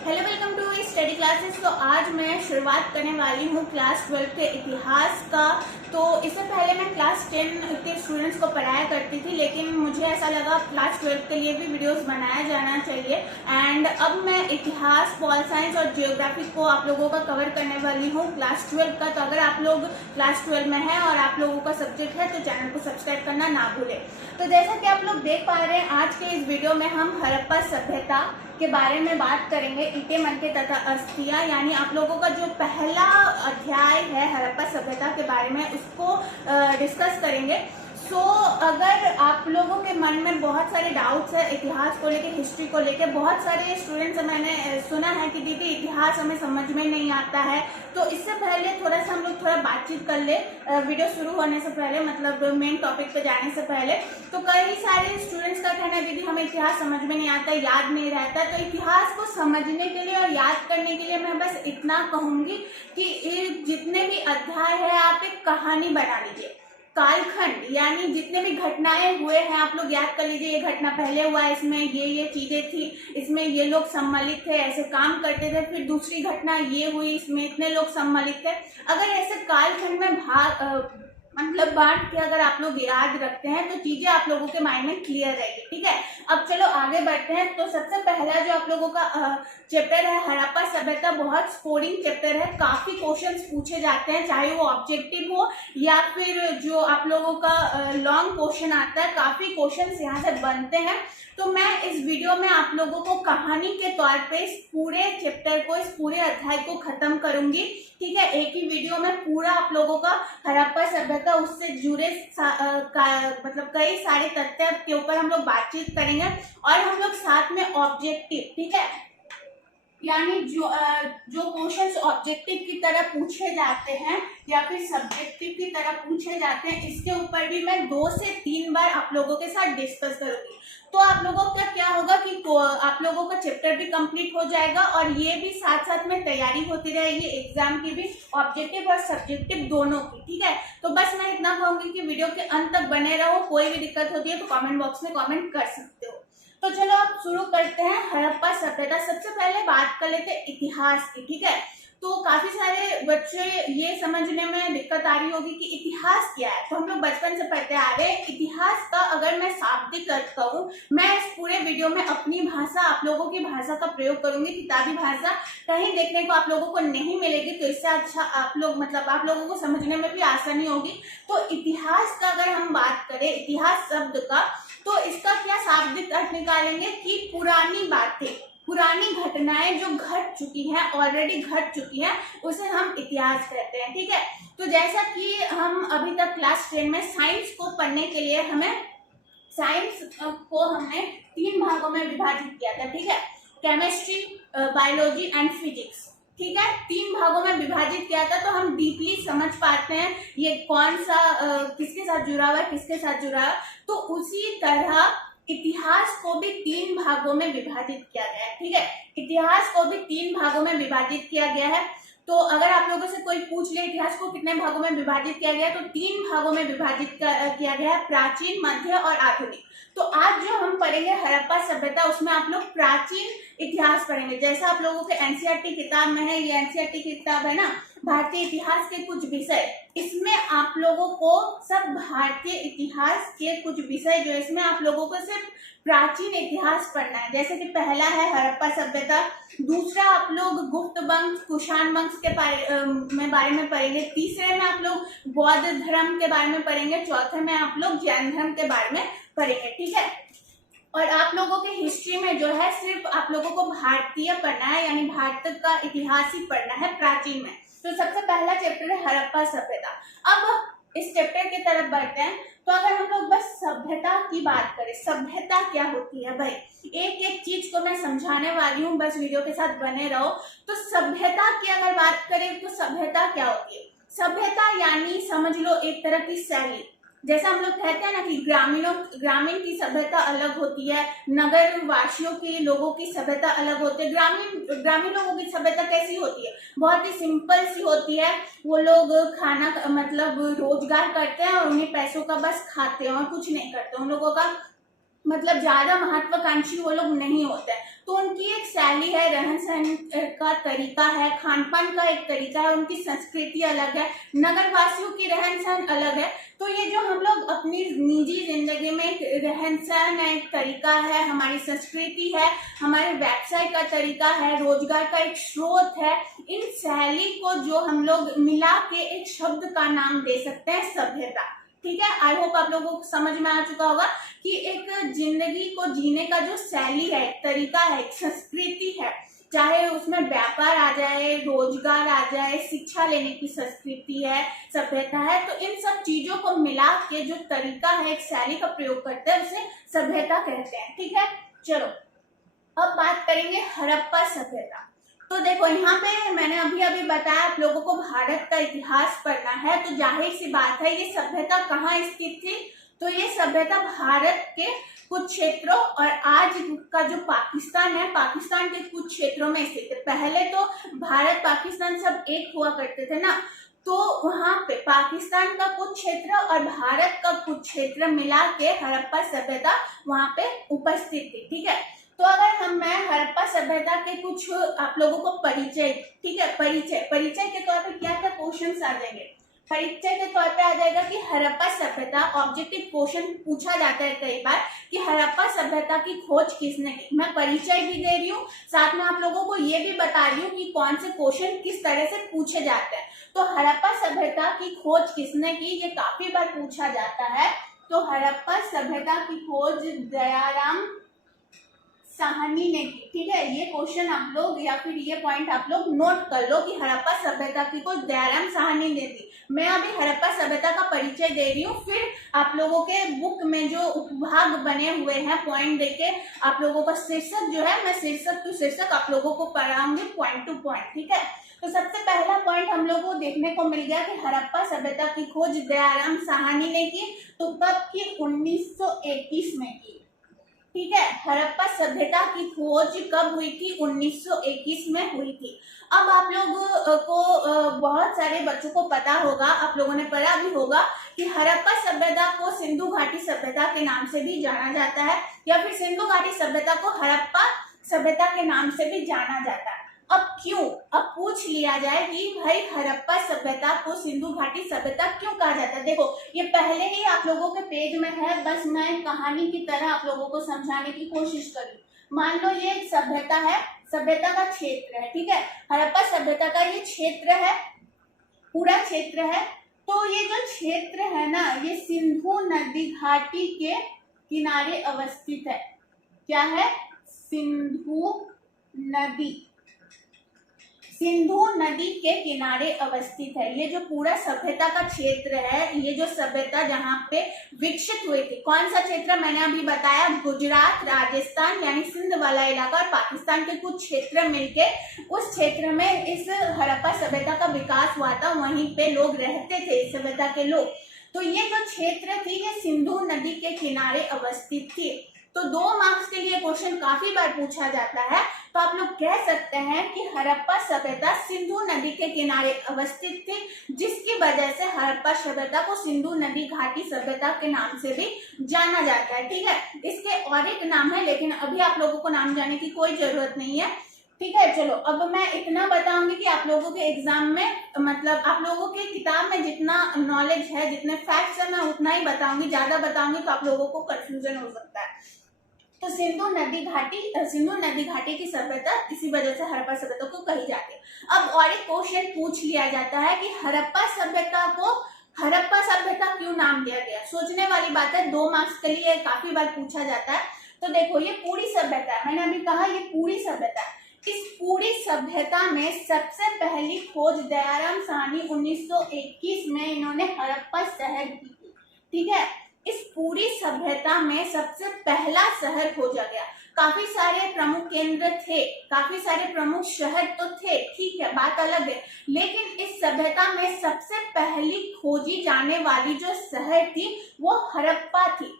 Hello, welcome to study classes. तो आज मैं शुरुआत करने वाली हूँ क्लास 12 के इतिहास का। तो इससे पहले मैं क्लास 10 के स्टूडेंट्स को पढ़ाया करती थी, लेकिन मुझे ऐसा लगा क्लास 12 के लिए भी वीडियोस बनाया जाना चाहिए। एंड अब मैं इतिहास, पॉल साइंस और जियोग्राफी को आप लोगों का कवर करने वाली हूँ क्लास 12 का। तो अगर आप लोग क्लास 12 में हैं और आप लोगों का सब्जेक्ट है तो चैनल को सब्सक्राइब करना ना भूलें। तो जैसा कि आप लोग देख पा रहे हैं, आज के इस वीडियो में हम हड़प्पा सभ्यता के बारे में बात करेंगे। ईंटें, मटके तथा अस्थियां, यानी आप लोगों का जो पहला अध्याय है हड़प्पा सभ्यता के बारे में, उसको डिस्कस करेंगे। अगर आप लोगों के मन में बहुत सारे डाउट्स है इतिहास को लेके, हिस्ट्री को लेके, बहुत सारे स्टूडेंट्स से मैंने सुना है कि दीदी इतिहास हमें समझ में नहीं आता है, तो इससे पहले थोड़ा सा हम लोग बातचीत कर ले वीडियो शुरू होने से पहले, मतलब मेन टॉपिक पे जाने से पहले। तो कई सारे स्टूडेंट्स का कहना है दीदी हमें इतिहास समझ में नहीं आता, याद नहीं रहता। तो इतिहास को समझने के लिए और याद करने के लिए मैं बस इतना कहूंगी कि जितने भी अध्याय है आप एक कहानी बना लीजिए। कालखंड यानी जितने भी घटनाएं हुए हैं आप लोग याद कर लीजिए। ये घटना पहले हुआ, इसमें ये चीजें थी, इसमें ये लोग सम्मिलित थे, ऐसे काम करते थे। फिर दूसरी घटना ये हुई, इसमें इतने लोग सम्मिलित थे। अगर ऐसे कालखंड में मतलब बांट के अगर आप लोग याद रखते हैं तो चीजें आप लोगों के माइंड में क्लियर रहेगी। ठीक है, अब चलो आगे बढ़ते हैं। तो सबसे पहला जो आप लोगों का चैप्टर है हड़प्पा सभ्यता, बहुत स्कोरिंग चैप्टर है। काफी क्वेश्चंस पूछे जाते हैं, चाहे वो ऑब्जेक्टिव हो या फिर जो आप लोगों का लॉन्ग क्वेश्चन आता है। काफी क्वेश्चंस यहाँ से बनते हैं। तो मैं इस वीडियो में आप लोगों को कहानी के तौर पे इस पूरे चैप्टर को, इस पूरे अध्याय को खत्म करूंगी। ठीक है, एक ही वीडियो में पूरा आप लोगों का हड़प्पा सभ्यता, उससे जुड़े मतलब कई सारे तथ्य के ऊपर हम लोग बातचीत करेंगे। और हम लोग साथ में ऑब्जेक्टिव, ठीक है, यानी जो क्वेश्चंस ऑब्जेक्टिव की तरह पूछे जाते हैं या फिर सब्जेक्टिव की तरह पूछे जाते हैं, इसके ऊपर भी मैं 2 से 3 बार आप लोगों के साथ डिस्कस करूंगी। तो आप लोगों का क्या होगा कि आप लोगों का चैप्टर भी कंप्लीट हो जाएगा और ये भी साथ साथ में तैयारी होती रहेगी एग्जाम की भी, ऑब्जेक्टिव और सब्जेक्टिव दोनों की। ठीक है, तो बस मैं इतना कहूंगी कि वीडियो के अंत तक बने रहो। कोई भी दिक्कत होती है तो कमेंट बॉक्स में कमेंट कर सकते हो। तो चलो अब शुरू करते हैं हड़प्पा सभ्यता। सबसे पहले बात कर लेते हैं इतिहास की। ठीक है, तो काफी सारे बच्चे ये समझने में दिक्कत आ रही होगी कि इतिहास क्या है। तो हम लोग बचपन से पढ़ते आ रहे हैं इतिहास का। अगर मैं शाब्दिक अर्थ कहूँ, मैं इस पूरे वीडियो में अपनी भाषा, आप लोगों की भाषा का प्रयोग करूंगी। किताबी भाषा कहीं देखने को आप लोगों को नहीं मिलेगी, तो इससे अच्छा आप लोगों को समझने में भी आसानी होगी। तो इतिहास का अगर हम बात करें, इतिहास शब्द का, तो इसका क्या शाब्दिक अर्थ निकालेंगे कि पुरानी बातें, पुरानी घटनाएं जो घट चुकी हैं, ऑलरेडी घट चुकी हैं, उसे हम इतिहास कहते हैं। ठीक है, तो जैसा कि हम अभी तक क्लास 10 में साइंस को पढ़ने के लिए साइंस को हमने 3 भागों में विभाजित किया था। ठीक है, केमिस्ट्री, बायोलॉजी एंड फिजिक्स। ठीक है, 3 भागों में विभाजित किया था, तो हम डीपली समझ पाते हैं ये कौन सा किसके साथ जुड़ा हुआ है, किसके साथ जुड़ा है। तो उसी तरह इतिहास को भी 3 भागों में विभाजित किया गया है। ठीक है, इतिहास को भी 3 भागों में विभाजित किया गया है। तो अगर आप लोगों से कोई पूछ ले इतिहास को कितने भागों में विभाजित किया गया है, तो 3 भागों में विभाजित किया गया है, प्राचीन, मध्य और आधुनिक। तो आज जो हम पढ़ेंगे हड़प्पा सभ्यता, उसमें आप लोग प्राचीन इतिहास पढ़ेंगे। जैसा आप लोगों के एनसीईआरटी किताब में है, ये एनसीईआरटी की किताब है ना, भारतीय इतिहास के कुछ विषय, इसमें आप लोगों को सब भारतीय इतिहास के कुछ विषय जो इसमें आप लोगों को सिर्फ प्राचीन इतिहास पढ़ना है। जैसे कि पहला है हड़प्पा सभ्यता, दूसरा आप लोग गुप्त वंश, कुषाण वंश के बारे में पढ़ेंगे, तीसरे में आप लोग बौद्ध धर्म के बारे में पढ़ेंगे, चौथे में आप लोग जैन धर्म के बारे में पढ़ेंगे। ठीक है, और आप लोगों के हिस्ट्री में जो है सिर्फ आप लोगों को भारतीय पढ़ना है, यानी भारत का इतिहास ही पढ़ना है प्राचीन में। तो सबसे पहला चैप्टर है हड़प्पा सभ्यता। अब इस चैप्टर की तरफ बढ़ते हैं। तो अगर हम लोग बस सभ्यता की बात करें, सभ्यता क्या होती है भाई, एक एक चीज को मैं समझाने वाली हूँ, बस वीडियो के साथ बने रहो। तो सभ्यता की अगर बात करें तो सभ्यता क्या होती है? सभ्यता यानी समझ लो एक तरह की शैली। जैसा हम लोग कहते हैं ना कि ग्रामीण की सभ्यता अलग होती है, नगर वासियों की, लोगों की सभ्यता अलग होती है। ग्रामीण लोगों की सभ्यता कैसी होती है? बहुत ही सिंपल सी होती है। वो लोग खाना मतलब रोजगार करते हैं और उन्हीं पैसों का बस खाते हैं और कुछ नहीं करते। उन लोगों का मतलब ज्यादा महत्वाकांक्षी वो लोग नहीं होते हैं। तो उनकी एक शैली है, रहन सहन का तरीका है, खान पान का एक तरीका है, उनकी संस्कृति अलग है, नगर वासियों की रहन सहन अलग है। तो ये जो हम लोग अपनी निजी जिंदगी में एक रहन सहन है, एक तरीका है, हमारी संस्कृति है, हमारे व्यवसाय का तरीका है, रोजगार का एक स्रोत है, इन शैली को जो हम लोग मिला के एक शब्द का नाम दे सकते हैं सभ्यता। ठीक है, आई होप आप लोगों को समझ में आ चुका होगा कि एक जिंदगी को जीने का जो शैली है, एक तरीका है, एक संस्कृति है, चाहे उसमें व्यापार आ जाए, रोजगार आ जाए, शिक्षा लेने की संस्कृति है, सभ्यता है, तो इन सब चीजों को मिला के जो तरीका है, एक शैली का प्रयोग करते हैं, उसे सभ्यता कहते हैं। ठीक है, चलो अब बात करेंगे हड़प्पा सभ्यता। तो देखो यहाँ पे मैंने अभी अभी बताया आप लोगों को भारत का इतिहास पढ़ना है, तो जाहिर सी बात है ये सभ्यता कहाँ स्थित थी, तो ये सभ्यता भारत के कुछ क्षेत्रों और आज का जो पाकिस्तान है, पाकिस्तान के कुछ क्षेत्रों में स्थित है। पहले तो भारत पाकिस्तान सब एक हुआ करते थे ना, तो वहां पे पाकिस्तान का कुछ क्षेत्र और भारत का कुछ क्षेत्र मिला के हड़प्पा सभ्यता वहां पे उपस्थित थी। ठीक है, तो अगर मैं हड़प्पा सभ्यता के कुछ आप लोगों को परिचय, ठीक है, परिचय के तौर पे क्या क्या क्वेश्चन आ जाएंगे। परिचय के तौर पे आ जाएगा कि हड़प्पा सभ्यता, ऑब्जेक्टिव क्वेश्चन पूछा जाता है कई बार कि हड़प्पा सभ्यता की खोज किसने की। मैं परिचय भी दे रही हूँ, साथ में आप लोगों को ये भी बता रही हूँ कि कौन से क्वेश्चन किस तरह से पूछे जाते हैं। तो हड़प्पा सभ्यता की खोज किसने की, ये काफी बार पूछा जाता है। तो हड़प्पा सभ्यता की खोज दयाराम साहनी ने की। ठीक है, ये क्वेश्चन आप लोग या फिर ये पॉइंट आप लोग नोट कर लो कि हड़प्पा सभ्यता की खोज दयाराम साहनी ने दी। मैं अभी हड़प्पा सभ्यता का परिचय दे रही हूँ, फिर आप लोगों के बुक में जो उपभाग बने हुए हैं पॉइंट देके आप लोगों का शीर्षक जो है, मैं शीर्षक टू शीर्षक आप लोगों को पढ़ाऊंगी पॉइंट टू पॉइंट। ठीक है, तो सबसे पहला पॉइंट हम लोग को देखने को मिल गया कि हड़प्पा सभ्यता की खोज दयाराम साहनी ने की। तो कब की, 1921 में की। ठीक है, हड़प्पा सभ्यता की खोज कब हुई थी, 1921 में हुई थी। अब आप लोग को बहुत सारे बच्चों को पता होगा, आप लोगों ने पढ़ा भी होगा कि हड़प्पा सभ्यता को सिंधु घाटी सभ्यता के नाम से भी जाना जाता है, या फिर सिंधु घाटी सभ्यता को हड़प्पा सभ्यता के नाम से भी जाना जाता है। अब क्यों, अब पूछ लिया जाए कि भाई हड़प्पा सभ्यता को सिंधु घाटी सभ्यता क्यों कहा जाता है। देखो ये पहले ही आप लोगों के पेज में है, बस मैं कहानी की तरह आप लोगों को समझाने की कोशिश करूँ। मान लो ये एक सभ्यता है, सभ्यता का क्षेत्र है। ठीक है, हड़प्पा सभ्यता का ये क्षेत्र है, पूरा क्षेत्र है। तो ये जो क्षेत्र है ना, ये सिंधु नदी घाटी के किनारे अवस्थित है। क्या है, सिंधु नदी के किनारे अवस्थित है। ये जो पूरा सभ्यता का क्षेत्र है, ये जो सभ्यता जहाँ पे विकसित हुई थी, कौन सा क्षेत्र मैंने अभी बताया, गुजरात, राजस्थान यानी सिंध वाला इलाका और पाकिस्तान के कुछ क्षेत्र मिलके उस क्षेत्र में इस हड़प्पा सभ्यता का विकास हुआ था, वहीं पे लोग रहते थे, इस सभ्यता के लोग। तो ये जो क्षेत्र थी ये सिंधु नदी के किनारे अवस्थित थी। तो 2 मार्क्स के लिए क्वेश्चन काफी बार पूछा जाता है। तो आप लोग कह सकते हैं कि हड़प्पा सभ्यता सिंधु नदी के किनारे अवस्थित थी, जिसकी वजह से हड़प्पा सभ्यता को सिंधु नदी घाटी सभ्यता के नाम से भी जाना जाता है। ठीक है, इसके और एक नाम है, लेकिन अभी आप लोगों को नाम जाने की कोई जरूरत नहीं है। ठीक है, चलो अब मैं इतना बताऊंगी कि आप लोगों के एग्जाम में, मतलब आप लोगों के किताब में जितना नॉलेज है, जितने फैक्ट्स है, मैं उतना ही बताऊंगी, ज्यादा बताऊंगी तो आप लोगों को कंफ्यूजन हो सकता है। तो सिंधु नदी घाटी की सभ्यता इसी वजह से हड़प्पा सभ्यता को कही जाती है। अब और एक क्वेश्चन पूछ लिया जाता है कि हड़प्पा सभ्यता को हड़प्पा सभ्यता क्यों नाम दिया गया। सोचने वाली बात है, 2 मार्क्स के लिए काफी बार पूछा जाता है। तो देखो ये पूरी सभ्यता है, मैंने अभी कहा ये पूरी सभ्यता है। इस पूरी सभ्यता में सबसे पहली खोज दयाराम साहनी 1921 में इन्होंने हड़प्पा शहर की थी। ठीक है, इस पूरी सभ्यता में सबसे पहला शहर खोजा गया। काफी सारे प्रमुख केंद्र थे, काफी सारे प्रमुख शहर तो थे, ठीक है, बात अलग है, लेकिन इस सभ्यता में सबसे पहली खोजी जाने वाली जो शहर थी वो हड़प्पा थी।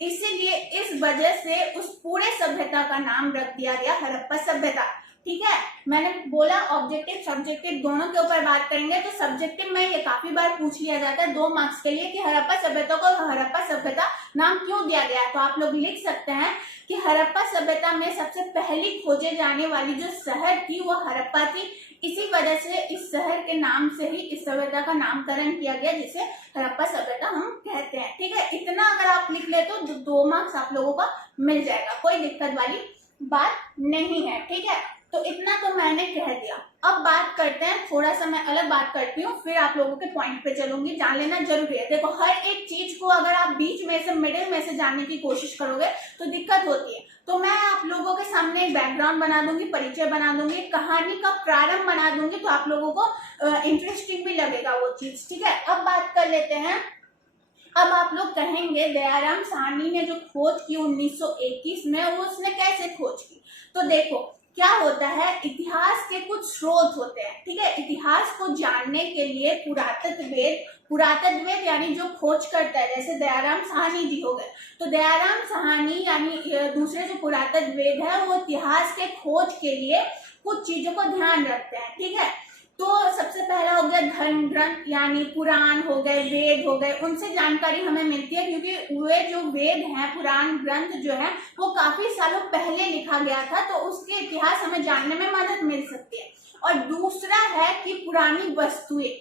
इसीलिए इस वजह से उस पूरे सभ्यता का नाम रख दिया गया हड़प्पा सभ्यता। ठीक है। मैंने बोला ऑब्जेक्टिव सब्जेक्टिव दोनों के ऊपर बात करेंगे। तो सब्जेक्टिव में ये काफी बार पूछ लिया जाता है 2 मार्क्स के लिए कि हड़प्पा सभ्यता को हड़प्पा सभ्यता नाम क्यों दिया गया। तो आप लोग लिख सकते हैं कि हड़प्पा सभ्यता में सबसे पहली खोजे जाने वाली जो शहर थी वो हड़प्पा थी। इसी वजह से इस शहर के नाम से ही इस सभ्यता का नामकरण किया गया, जिसे हड़प्पा सभ्यता हम कहते हैं। ठीक है, इतना अगर आप लिख ले तो 2 मार्क्स आप लोगों का मिल जाएगा, कोई दिक्कत वाली बात नहीं है। ठीक है, तो इतना तो मैंने कह दिया। अब बात करते हैं, थोड़ा सा मैं अलग बात करती हूँ, फिर आप लोगों के पॉइंट पे चलूंगी। जान लेना जरूरी है। देखो, हर एक चीज को अगर आप बीच में से मिडिल में से जानने की कोशिश करोगे तो दिक्कत होती है। तो मैं आप लोगों के सामने एक बैकग्राउंड बना दूंगी, परिचय बना दूंगी, कहानी का प्रारंभ बना दूंगी, तो आप लोगों को इंटरेस्टिंग भी लगेगा वो चीज। ठीक है, अब बात कर लेते हैं। अब आप लोग कहेंगे दयाराम साहनी ने जो खोज की 1921 में, वो उसने कैसे खोज की। तो देखो क्या होता है, इतिहास के कुछ स्रोत होते हैं। ठीक है, इतिहास को जानने के लिए पुरातत्ववेद यानी जो खोज करता है, जैसे दयाराम साहनी जी हो गए, तो दयाराम साहनी यानी दूसरे जो पुरातत्ववेद है वो इतिहास के खोज के लिए कुछ चीजों को ध्यान रखते हैं। ठीक है, तो सबसे पहला हो गया धर्म ग्रंथ यानी पुराण हो गए, वेद हो गए, उनसे जानकारी हमें मिलती है, क्योंकि वे जो वेद हैं, पुराण ग्रंथ जो है वो काफी सालों पहले लिखा गया था, तो उसके इतिहास हमें जानने में मदद मिल सकती है। और दूसरा है कि पुरानी वस्तुएं।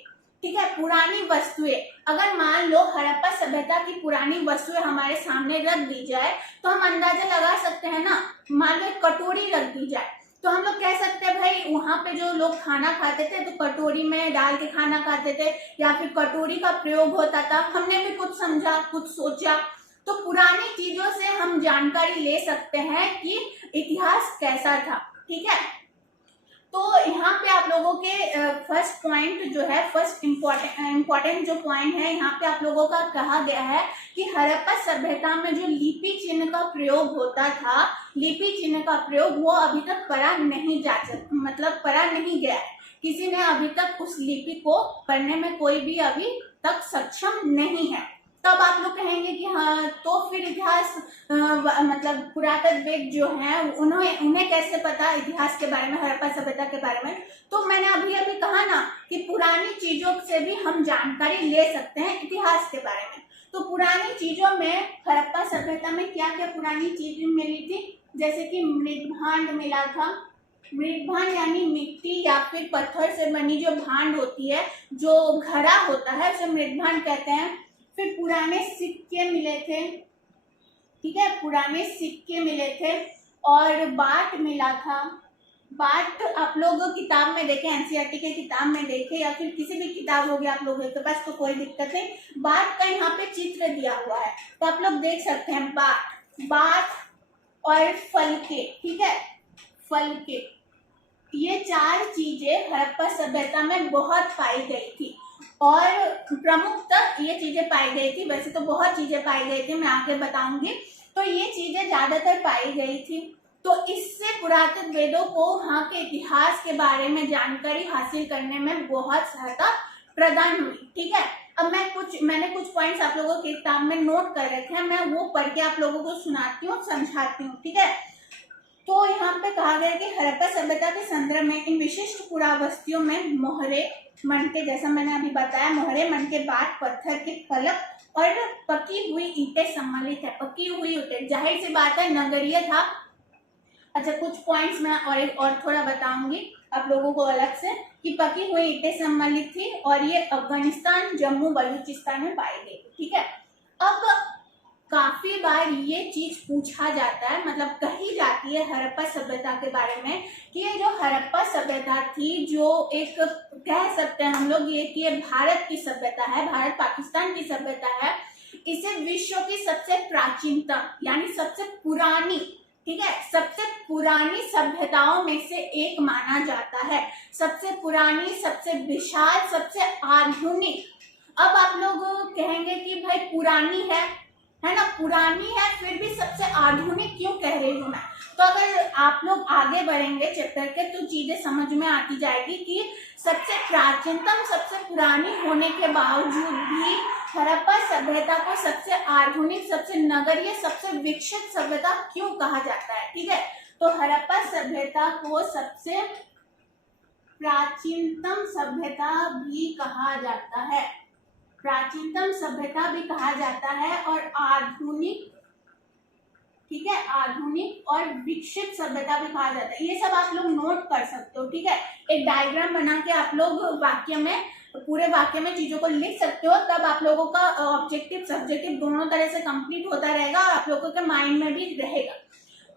ठीक है, पुरानी वस्तुएं, अगर मान लो हड़प्पा सभ्यता की पुरानी वस्तुएं हमारे सामने रख दी जाए तो हम अंदाजा लगा सकते हैं ना। मान लो कटोरी रख दी जाए तो हम लोग कह सकते हैं भाई वहां पे जो लोग खाना खाते थे तो कटोरी में डाल के खाना खाते थे, या फिर कटोरी का प्रयोग होता था। हमने भी कुछ समझा, कुछ सोचा। तो पुरानी चीजों से हम जानकारी ले सकते हैं कि इतिहास कैसा था। ठीक है, तो यहाँ पे आप लोगों के फर्स्ट पॉइंट जो है, फर्स्ट इम्पोर्टेंट जो पॉइंट है, यहाँ पे आप लोगों का कहा गया है कि हड़प्पा सभ्यता में जो लिपि चिन्ह का प्रयोग होता था, लिपि चिन्ह का प्रयोग वो अभी तक पढ़ा नहीं जा सकता, मतलब पढ़ा नहीं गया है। किसी ने अभी तक उस लिपि को पढ़ने में कोई भी अभी तक सक्षम नहीं है। तब आप लोग कहेंगे कि हाँ, तो फिर इतिहास मतलब पुरातत्ववेद जो है उन्हें कैसे पता इतिहास के बारे में, हड़प्पा सभ्यता के बारे में। तो मैंने अभी अभी कहा ना कि पुरानी चीजों से भी हम जानकारी ले सकते हैं इतिहास के बारे में। तो पुरानी चीजों में हड़प्पा सभ्यता में क्या क्या पुरानी चीजें मिली थी, जैसे कि मृदभांड मिला था। मृदभांड यानी मिट्टी या फिर पत्थर से बनी जो भांड होती है, जो घड़ा होता है, उसे मृदभांड कहते हैं। फिर पुराने सिक्के मिले थे। ठीक है, पुराने सिक्के मिले थे और बाट मिला था। बाट आप लोग किताब में देखें, एनसीईआरटी के किताब में देखें, या फिर किसी भी किताब होगी आप लोगों के पास तो कोई दिक्कत नहीं। बाट का यहाँ पे चित्र दिया हुआ है तो आप लोग देख सकते हैं। बाट और फलके। ठीक है, फलके, ये 4 चीजें हड़प्पा सभ्यता में बहुत पाई गई थी और प्रमुखतः ये चीजें पाई गई थी। वैसे तो बहुत चीजें पाई गई थी, मैं आगे बताऊंगी। तो ये चीजें ज्यादातर पाई गई थी। तो इससे पुरातत्ववेदों को वहाँ के इतिहास के बारे में जानकारी हासिल करने में बहुत सहायता प्रदान हुई। ठीक है, अब मैंने कुछ पॉइंट्स आप लोगों की किताब में नोट कर रखे हैं, मैं वो पढ़ के आप लोगों को सुनाती हूँ, समझाती हूँ। ठीक है, तो यहाँ पे कहा गया कि हड़प्पा सभ्यता के संदर्भ में इन विशिष्ट पुरावस्तुओं में मोहरे, मणके, जैसा मैंने अभी बताया, मोहरे, मणके, बाट, पत्थर के फलक और पकी हुई ईंटें सम्मिलित है। पकी हुई ईंटें, जाहिर सी बात है नगरीय था। अच्छा, कुछ पॉइंट्स मैं और थोड़ा बताऊंगी आप लोगों को अलग से कि पकी हुई ईंटें सम्मिलित थी और ये अफगानिस्तान, जम्मू, बलूचिस्तान में पाई गई। ठीक है, अब काफी बार ये चीज पूछा जाता है, मतलब कही जाती है हड़प्पा सभ्यता के बारे में कि ये जो हड़प्पा सभ्यता थी, जो एक कह सकते हैं हम लोग ये कि ये भारत की सभ्यता है, भारत पाकिस्तान की सभ्यता है। इसे विश्व की सबसे प्राचीनतम यानी सबसे पुरानी, ठीक है, सबसे पुरानी सभ्यताओं में से एक माना जाता है। सबसे पुरानी, सबसे विशाल, सबसे आधुनिक। अब आप लोग कहेंगे कि भाई पुरानी है ना, पुरानी है, फिर भी सबसे आधुनिक क्यों कह रही हूँ मैं। तो अगर आप लोग आगे बढ़ेंगे चैप्टर के तो चीजें समझ में आती जाएगी कि सबसे प्राचीनतम, सबसे पुरानी होने के बावजूद भी हड़प्पा सभ्यता को सबसे आधुनिक, सबसे नगरीय, सबसे विकसित सभ्यता क्यों कहा जाता है। ठीक है, तो हड़प्पा सभ्यता को सबसे प्राचीनतम सभ्यता भी कहा जाता है, प्राचीनतम सभ्यता भी कहा जाता है, और आधुनिक, ठीक है, आधुनिक और विकसित सभ्यता भी कहा जाता है। ये सब आप लोग नोट कर सकते हो, ठीक है। एक डायग्राम बना के आप लोग वाक्य में, पूरे वाक्य में चीजों को लिख सकते हो, तब आप लोगों का ऑब्जेक्टिव सब्जेक्टिव दोनों तरह से कंप्लीट होता रहेगा और आप लोगों के माइंड में भी रहेगा।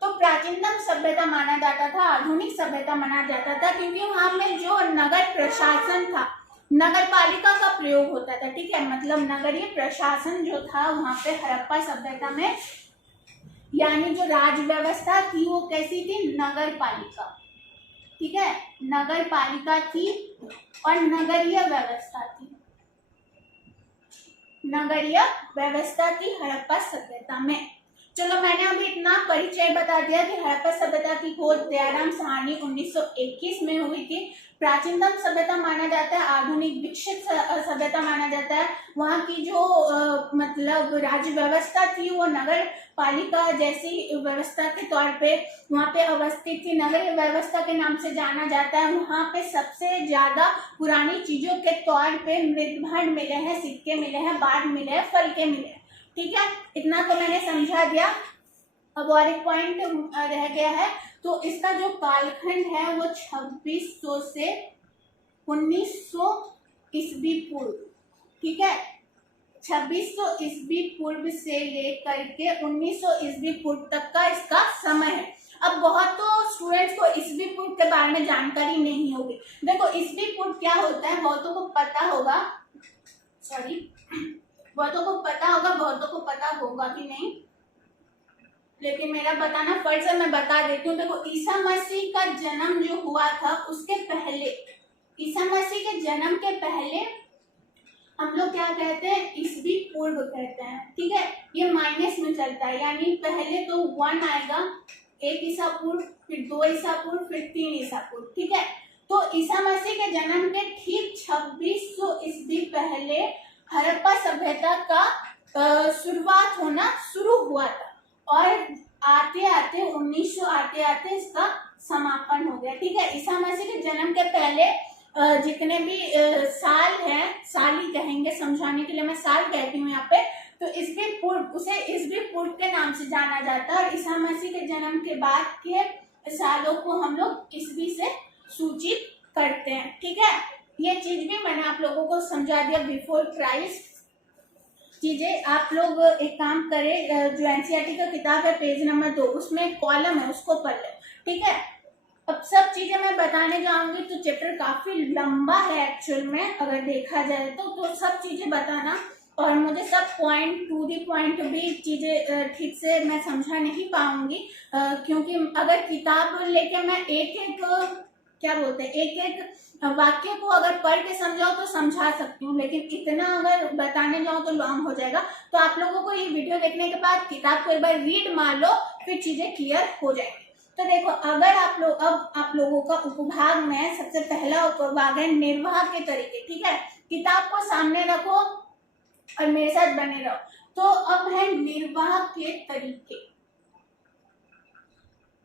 तो प्राचीनतम सभ्यता माना जाता था, आधुनिक सभ्यता माना जाता था, क्योंकि वहां में जो नगर प्रशासन था, नगर पालिका का प्रयोग होता था, ठीक है, मतलब नगरीय प्रशासन जो था वहां पे हड़प्पा सभ्यता में, यानी जो राज व्यवस्था थी वो कैसी थी, नगर पालिका, ठीक है, नगर पालिका थी और नगरीय व्यवस्था थी, नगरीय व्यवस्था थी हड़प्पा सभ्यता में। चलो मैंने अभी इतना परिचय बता दिया कि हड़प्पा सभ्यता की खोज दयाराम साहनी 1921 में हुई थी। प्राचीनतम सभ्यता माना जाता है, आधुनिक विकसित सभ्यता माना जाता है। वहाँ की जो मतलब राज्य व्यवस्था थी वो नगर पालिका जैसी व्यवस्था के तौर पे वहाँ पे अवस्थित थी, नगरीय व्यवस्था के नाम से जाना जाता है। वहाँ पे सबसे ज्यादा पुरानी चीजों के तौर पे मृतभांड मिले हैं, सिक्के मिले हैं, बाढ़ मिले हैं, फलके मिले हैं, ठीक है। इतना तो मैंने समझा दिया। अब और एक पॉइंट रह गया है, तो इसका जो कालखंड है वो 2600 से 1900 ईस्वी पूर्व, ठीक है, 2600 ईस्वी पूर्व से लेकर के 1900 ईस्वी पूर्व तक का इसका समय है। अब बहुत तो स्टूडेंट्स को ईस्वी पूर्व के बारे में जानकारी नहीं होगी। देखो ईस्वी पूर्व क्या होता है, बहुतों को पता होगा, सॉरी, बहुतों को पता होगा, बहुतों को पता होगा कि नहीं, लेकिन मेरा बताना फर्ज है, मैं बता देती हूँ। देखो ईसा मसीह का जन्म जो हुआ था उसके पहले, ईसा मसीह के जन्म के पहले हम लोग क्या कहते हैं, ईस्वी पूर्व कहते हैं, ठीक है। ये माइनस में चलता है, यानी पहले तो 1 आएगा, 1 ईसा पूर्व, फिर 2 ईसा पूर्व, फिर 3 ईसा पूर्व, ठीक है। तो ईसा मसीह के जन्म के ठीक 2600 ईस्वी पहले हड़प्पा सभ्यता का शुरुआत होना शुरू हुआ था, और आते आते 1900 आते आते इसका समापन हो गया, ठीक है। ईसा मसीह के जन्म के पहले जितने भी साल हैं, साल ही कहेंगे समझाने के लिए, मैं साल कहती हूँ यहाँ पे, तो ईस्वी पूर्व, उसे ईस्वी पूर्व के नाम से जाना जाता है, और ईसा मसीह के जन्म के बाद के सालों को हम लोग ईस्वी से सूचित करते हैं, ठीक है। ये चीज भी मैंने आप लोगों को समझा दिया, बिफोर क्राइस्ट चीजें। आप लोग एक काम करें, जो एनसीईआरटी का किताब है पेज नंबर 2, उसमें कॉलम है, उसको पढ़ लो, ठीक है। अब सब चीजें मैं बताने जाऊंगी तो चैप्टर काफी लंबा है एक्चुअल में, अगर देखा जाए तो सब चीजें बताना, और मुझे सब पॉइंट टू दी पॉइंट भी चीजें ठीक से मैं समझा नहीं पाऊंगी, क्योंकि अगर किताब लेके मैं एक एक क्या बोलते हैं, एक एक वाक्य को अगर पढ़ के समझाओ तो समझा सकती हूँ, लेकिन इतना अगर बताने जाओ तो लॉन्ग हो जाएगा। तो आप लोगों को ये वीडियो देखने के बाद किताब को एक बार रीड मार लो, फिर चीजें क्लियर हो जाएंगी। तो देखो, अगर आप लोग, अब आप लोगों का उपभाग में सबसे पहला उपभाग है निर्वाह के तरीके, ठीक है। किताब को सामने रखो और मेरे साथ बने रहो। तो अब है निर्वाह के तरीके,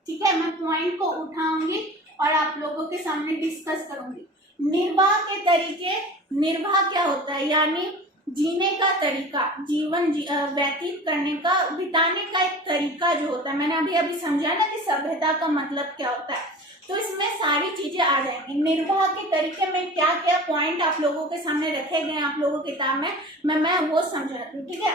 ठीक है। मैं पॉइंट को उठाऊंगी और आप लोगों के सामने डिस्कस करूंगी। निर्वाह के तरीके, निर्वाह क्या होता है, यानी जीने का तरीका, जीवन व्यतीत करने का, बिताने का एक तरीका जो होता है। मैंने अभी समझा ना कि सभ्यता का मतलब क्या होता है, तो इसमें सारी चीजें आ जाएंगी। निर्वाह के तरीके में क्या क्या पॉइंट आप लोगों के सामने रखे गए आप लोगों की किताब में, मैं वो समझाती हूँ, ठीक है।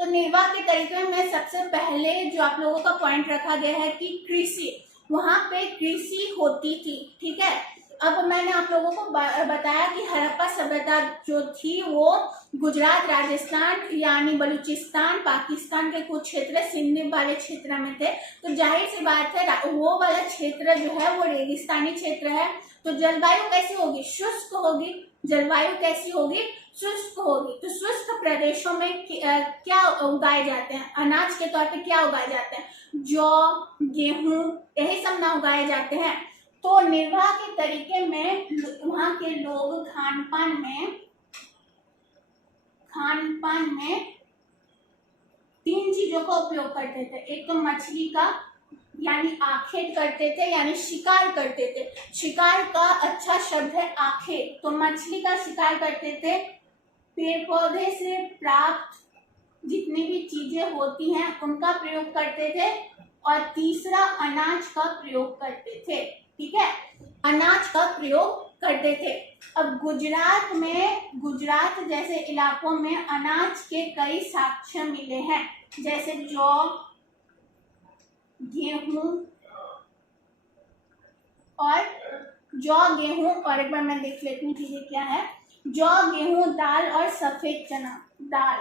तो निर्वाह के तरीके में सबसे पहले जो आप लोगों का पॉइंट रखा गया है कि कृषि, वहां पे कृषि होती थी, ठीक है। अब मैंने आप लोगों को बताया कि हड़प्पा सभ्यता जो थी वो गुजरात, राजस्थान यानी बलूचिस्तान, पाकिस्तान के कुछ क्षेत्र, सिंध वाले क्षेत्र में थे। तो जाहिर सी बात है वो वाला क्षेत्र जो है वो रेगिस्तानी क्षेत्र है, तो जलवायु कैसी होगी, शुष्क होगी। जलवायु कैसी होगी, शुष्क होगी। तो शुष्क प्रदेशों में क्या उगाए जाते हैं, अनाज के तौर पे क्या उगाए जाते हैं, जौ, गेहूं, यही सब ना उगाए जाते हैं। तो निर्वाह के तरीके में वहां के लोग खान पान में 3 चीजों का उपयोग करते थे। एक तो मछली का यानी आखेट करते थे, यानी शिकार करते थे। शिकार का अच्छा शब्द है आखेट। तो मछली का शिकार करते थे, पेड़ पौधे से प्राप्त जितनी भी चीजें होती हैं उनका प्रयोग करते थे, और तीसरा अनाज का प्रयोग करते थे। ठीक है, अनाज का प्रयोग करते थे। अब गुजरात जैसे इलाकों में अनाज के कई साक्ष्य मिले हैं, जैसे जौ, गेहूं और एक बार मैं देख लेती हूँ चीजें क्या है। जौ, गेहूं, दाल और सफेद चना दाल।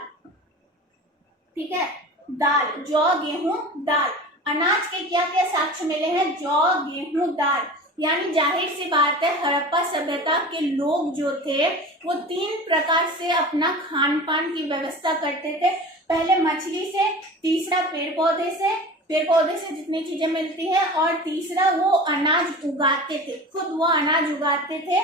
ठीक है, दाल, जौ, गेहूं, दाल। अनाज के क्या क्या साक्ष्य मिले हैं? जौ, गेहूं, दाल। यानी जाहिर सी बात है हड़प्पा सभ्यता के लोग जो थे वो 3 प्रकार से अपना खान पान की व्यवस्था करते थे। पहले मछली से, तीसरा पेड़ पौधे से जितनी चीजें मिलती है, और तीसरा वो अनाज उगाते थे, खुद वो अनाज उगाते थे।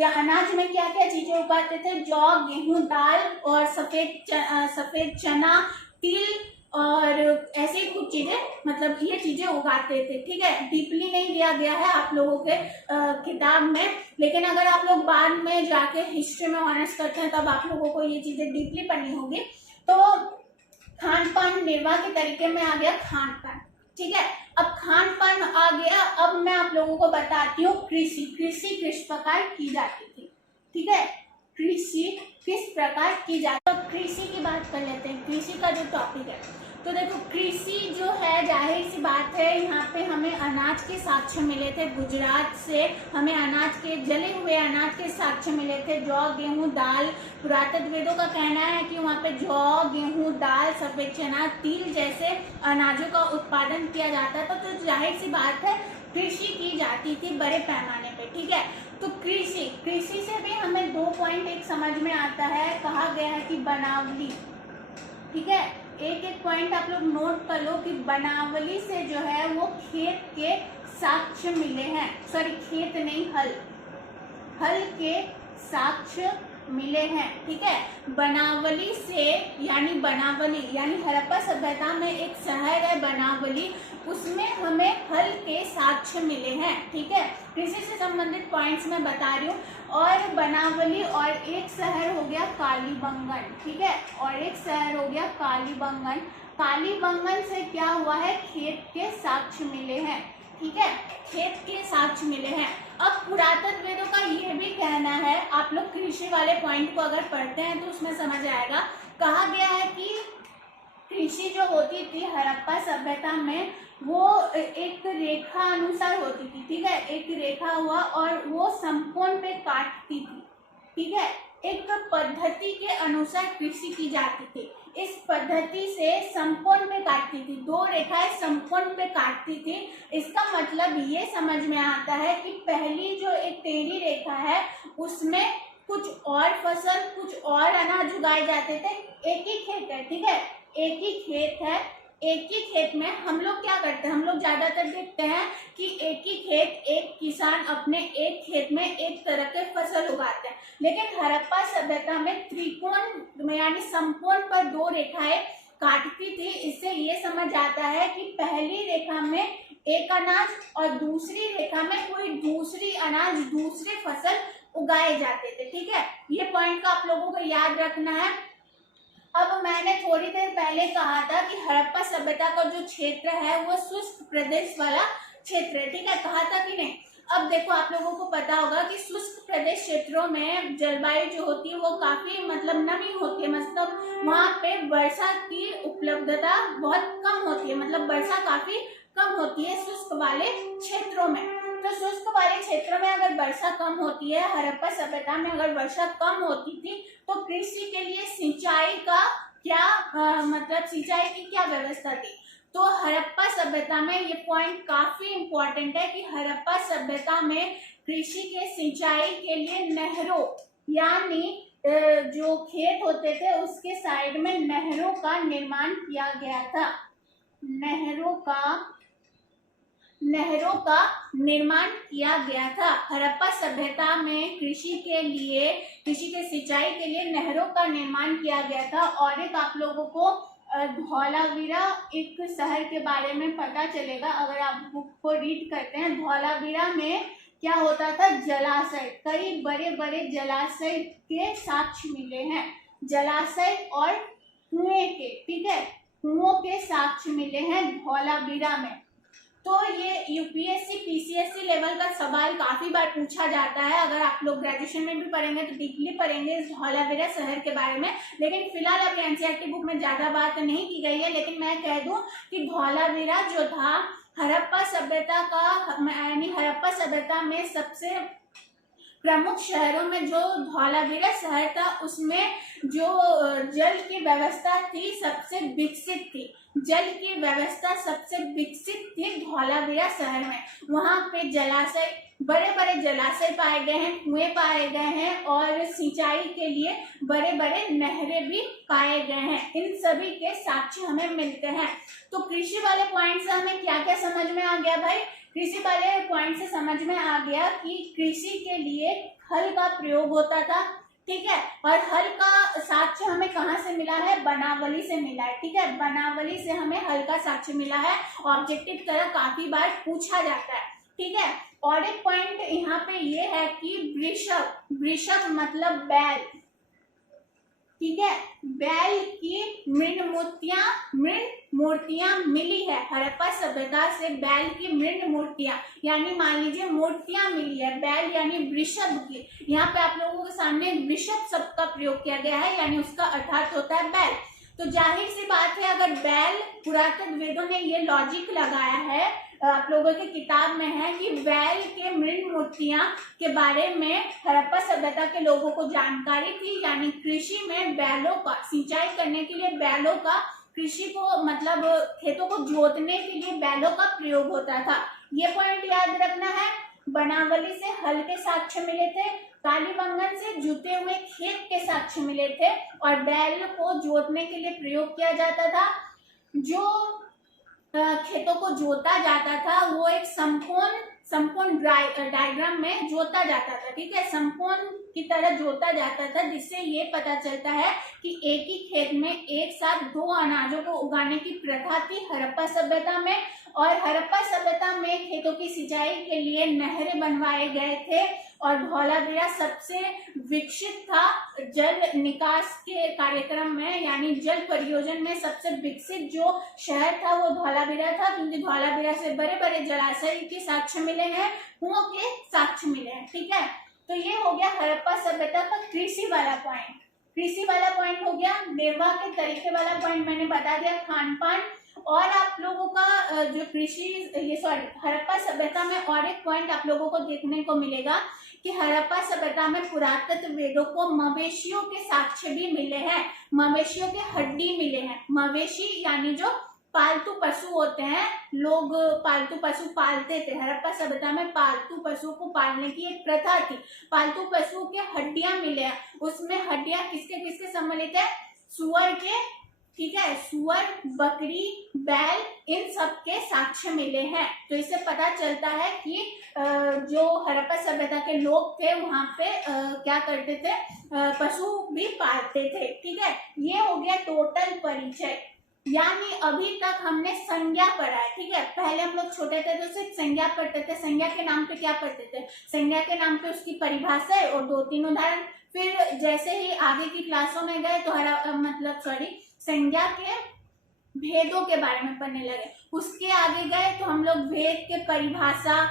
या अनाज में क्या क्या चीजें उगाते थे? जौ, गेहूं, दाल और सफेद चना, तिल और ऐसे ही कुछ चीजें, मतलब ये चीजें उगाते थे। ठीक है, डीपली नहीं दिया गया है आप लोगों के किताब में, लेकिन अगर आप लोग बाद में जाके हिस्ट्री में ऑनर्स करते हैं तब आप लोगों को ये चीजें डीपली पढ़नी होगी। तो खान पान निर्वाह के तरीके में आ गया खान पान। ठीक है, अब खान पान आ गया, अब मैं आप लोगों को बताती हूँ कृषि किस प्रकार की जाती थी। ठीक है, कृषि किस प्रकार की जाती है। तो कृषि की बात कर लेते हैं, कृषि का जो टॉपिक है। तो देखो, कृषि जो है जाहिर सी बात है, यहाँ पे हमें अनाज के साक्ष्य मिले थे। गुजरात से हमें जले हुए अनाज के साक्ष्य मिले थे, जौ, गेहूं, दाल। पुरातत्ववेदों का कहना है कि वहाँ पे जौ, गेहूं, दाल, सफेद चना, तिल जैसे अनाजों का उत्पादन किया जाता था। तो जाहिर सी बात है कृषि की जाती थी बड़े पैमाने पे। ठीक है, तो कृषि से भी हमें 2 पॉइंट एक समझ में आता है। कहा गया है कि बनावली। ठीक है, एक एक पॉइंट आप लोग नोट कर लो कि बनावली से जो है वो खेत के साक्ष्य मिले हैं। सॉरी, खेत नहीं, हल के साक्ष्य मिले हैं। ठीक है, बनावली से, यानी हड़प्पा सभ्यता में एक शहर है बनावली, उसमें हमें हल के साक्ष्य मिले हैं। ठीक है, कृषि से संबंधित पॉइंट्स मैं बता रही हूँ। और बनावली, और एक शहर हो गया कालीबंगन। ठीक है, और एक शहर हो गया कालीबंगन। कालीबंगन से क्या हुआ है? खेत के साक्ष्य मिले हैं। ठीक है, खेत के साक्ष्य मिले हैं। अब पुरातत्ववेदों का यह भी कहना है, आप लोग कृषि वाले पॉइंट को अगर पढ़ते हैं तो उसमें समझ आएगा। कहा गया है कि कृषि जो होती थी हड़प्पा सभ्यता में, वो एक रेखा अनुसार होती थी। ठीक है, एक रेखा हुआ और वो समकोण पे काटती थी। ठीक है, एक पद्धति के अनुसार कृषि की जाती थी। इस पद्धति से समकोण पे काटती थी, 2 रेखाएं समकोण पे काटती थी। इसका मतलब ये समझ में आता है कि पहली जो एक टेढ़ी रेखा है उसमें कुछ और फसल, कुछ और अनाज उगाए जाते थे। एक ही खेत है, ठीक है, एक ही खेत है, एक ही खेत में हम लोग क्या करते हैं, हम लोग ज्यादातर देखते हैं कि एक ही खेत, एक किसान अपने एक खेत में एक तरह के फसल उगाते हैं। लेकिन हड़प्पा सभ्यता में त्रिकोण में यानी समकोण पर 2 रेखाएं काटती थी। इससे ये समझ आता है कि पहली रेखा में एक अनाज और दूसरी रेखा में कोई दूसरी अनाज, दूसरी फसल उगाए जाते थे। ठीक है, ये पॉइंट का आप लोगों को याद रखना है। अब मैंने थोड़ी देर पहले कहा था कि हड़प्पा सभ्यता का जो क्षेत्र है वो शुष्क प्रदेश वाला क्षेत्र है। ठीक है, कहा था कि नहीं? अब देखो, आप लोगों को पता होगा कि शुष्क प्रदेश क्षेत्रों में जलवायु जो होती है वो काफी नमी होती है, मतलब वहाँ पे वर्षा की उपलब्धता बहुत कम होती है, मतलब वर्षा काफी कम होती है शुष्क वाले क्षेत्रों में। तो शुष्क वाले क्षेत्रों में अगर वर्षा कम होती है, हड़प्पा सभ्यता में अगर वर्षा कम होती थी, तो कृषि के लिए सिंचाई का क्या सिंचाई की क्या व्यवस्था थी? तो हड़प्पा सभ्यता में ये पॉइंट काफी इम्पोर्टेंट है कि हड़प्पा सभ्यता में कृषि के सिंचाई के लिए नहरों, यानी जो खेत होते थे उसके साइड में नहरों का निर्माण किया गया था। नहरों का निर्माण किया गया था। हड़प्पा सभ्यता में कृषि के सिंचाई के लिए नहरों का निर्माण किया गया था। और एक आप लोगों को धौलावीरा एक शहर के बारे में पता चलेगा अगर आप बुक को रीड करते हैं। धौलावीरा में क्या होता था, जलाशय, कई बड़े बड़े जलाशय के साक्ष्य मिले हैं, जलाशय और कुएं के, ठीक है, कुओं के साक्ष्य मिले हैं धौलावीरा में। तो ये यूपीएससी पीसीएससी लेवल का सवाल काफी बार पूछा जाता है। अगर आप लोग ग्रेजुएशन में भी पढ़ेंगे तो डीपली पढ़ेंगे इस धौलावीरा शहर के बारे में, लेकिन फिलहाल अभी एनसीईआरटी बुक में ज्यादा बात नहीं की गई है। लेकिन मैं कह दूं कि धौलावीरा जो था हड़प्पा सभ्यता का, यानी हड़प्पा सभ्यता में सबसे प्रमुख शहरों में जो धौलावीरा शहर था उसमें जो जल की व्यवस्था थी सबसे विकसित थी, जल की व्यवस्था सबसे विकसित थी धौलावीरा शहर में। वहां पे जलाशय, बड़े बड़े जलाशय पाए गए हैं, कुएं पाए गए हैं और सिंचाई के लिए बड़े बड़े नहरें भी पाए गए हैं। इन सभी के साक्ष्य हमें मिलते हैं। तो कृषि वाले पॉइंट से हमें क्या क्या समझ में आ गया भाई? कृषि वाले पॉइंट से समझ में आ गया कि कृषि के लिए हल का प्रयोग होता था, ठीक है, और हल का साक्ष्य हमें कहाँ से मिला है? बनावली से मिला है, ठीक है, बनावली से हमें हल का साक्ष्य मिला है। ऑब्जेक्टिव तरह काफी बार पूछा जाता है, ठीक है। और एक पॉइंट यहाँ पे ये है कि वृषभ, वृषभ मतलब बैल, ठीक है, बैल की मृण मूर्तियां मिली है हड़प्पा सभ्यता से। बैल की मृण मूर्तियां, यानी मान लीजिए मूर्तियां मिली है बैल यानी वृषभ की। यहाँ पे आप लोगों के सामने वृषभ शब्द का प्रयोग किया गया है, यानी उसका अर्थ होता है बैल। तो जाहिर सी बात है अगर बैल, पुरातत्व वेदों ने ये लॉजिक लगाया है, आप लोगों की किताब में है कि बैल के मृण मूर्तियां के बारे में हड़प्पा सभ्यता के लोगों को जानकारी थी, यानी कृषि में बैलों का, सिंचाई करने के लिए बैलों का, कृषि को मतलब खेतों को जोतने के लिए बैलों का प्रयोग होता था। ये पॉइंट याद रखना है। बनावली से हल के साक्ष्य मिले थे, कालीबंगन से जुते हुए खेत के साक्ष्य मिले थे और बैल को जोतने के लिए प्रयोग किया जाता था। जो खेतों को जोता जाता था वो एक समकोण डायग्राम में जोता जाता था, ठीक है, समकोण की तरह जोता जाता था, जिससे ये पता चलता है कि एक ही खेत में एक साथ दो अनाजों को उगाने की प्रथा थी हड़प्पा सभ्यता में। और हड़प्पा सभ्यता में खेतों की सिंचाई के लिए नहरें बनवाए गए थे और धौलावीरा सबसे विकसित था जल निकास के कार्यक्रम में, यानी जल परियोजन में सबसे विकसित जो शहर था वो धौलावीरा था, क्योंकि धौलावीरा से बड़े बड़े जलाशय के साक्ष्य मिले हैं, कुओं के साक्ष्य मिले हैं, ठीक है। तो ये हो गया हड़प्पा सभ्यता का कृषि वाला पॉइंट। कृषि वाला पॉइंट हो गया। निर्वाह के तरीके वाला पॉइंट मैंने बता दिया, खान पान। और आप लोगों का जो हड़प्पा सभ्यता में और एक पॉइंट आप लोगों को देखने को मिलेगा कि हड़प्पा सभ्यता में पुरातत्व वेदों को मवेशियों के साक्ष्य भी मिले हैं, मवेशियों के हड्डी मिले हैं। मवेशी यानी जो पालतू पशु होते हैं, लोग पालतू पशु पालते थे हड़प्पा सभ्यता में, पालतू पशु को पालने की एक प्रथा थी। पालतू पशु के हड्डियां मिले हैं, उसमें हड्डियां किसके किसके सम्मिलित है? सुअर के, ठीक है, सुअर, बकरी, बैल, इन सब के साक्ष्य मिले हैं। तो इससे पता चलता है कि जो हड़प्पा सभ्यता के लोग थे वहां पे क्या करते थे, पशु भी पालते थे, ठीक है। ये हो गया टोटल परिचय, यानी अभी तक हमने संज्ञा पढ़ा है, ठीक है। पहले हम लोग छोटे थे तो सिर्फ संज्ञा पढ़ते थे। संज्ञा के नाम पे क्या पढ़ते थे? संज्ञा के नाम पे उसकी परिभाषा और 2-3 उदाहरण। फिर जैसे ही आगे की क्लासों में गए तो संज्ञा के भेदों के बारे में पढ़ने लगे। उसके आगे गए तो हम लोग भेद के परिभाषा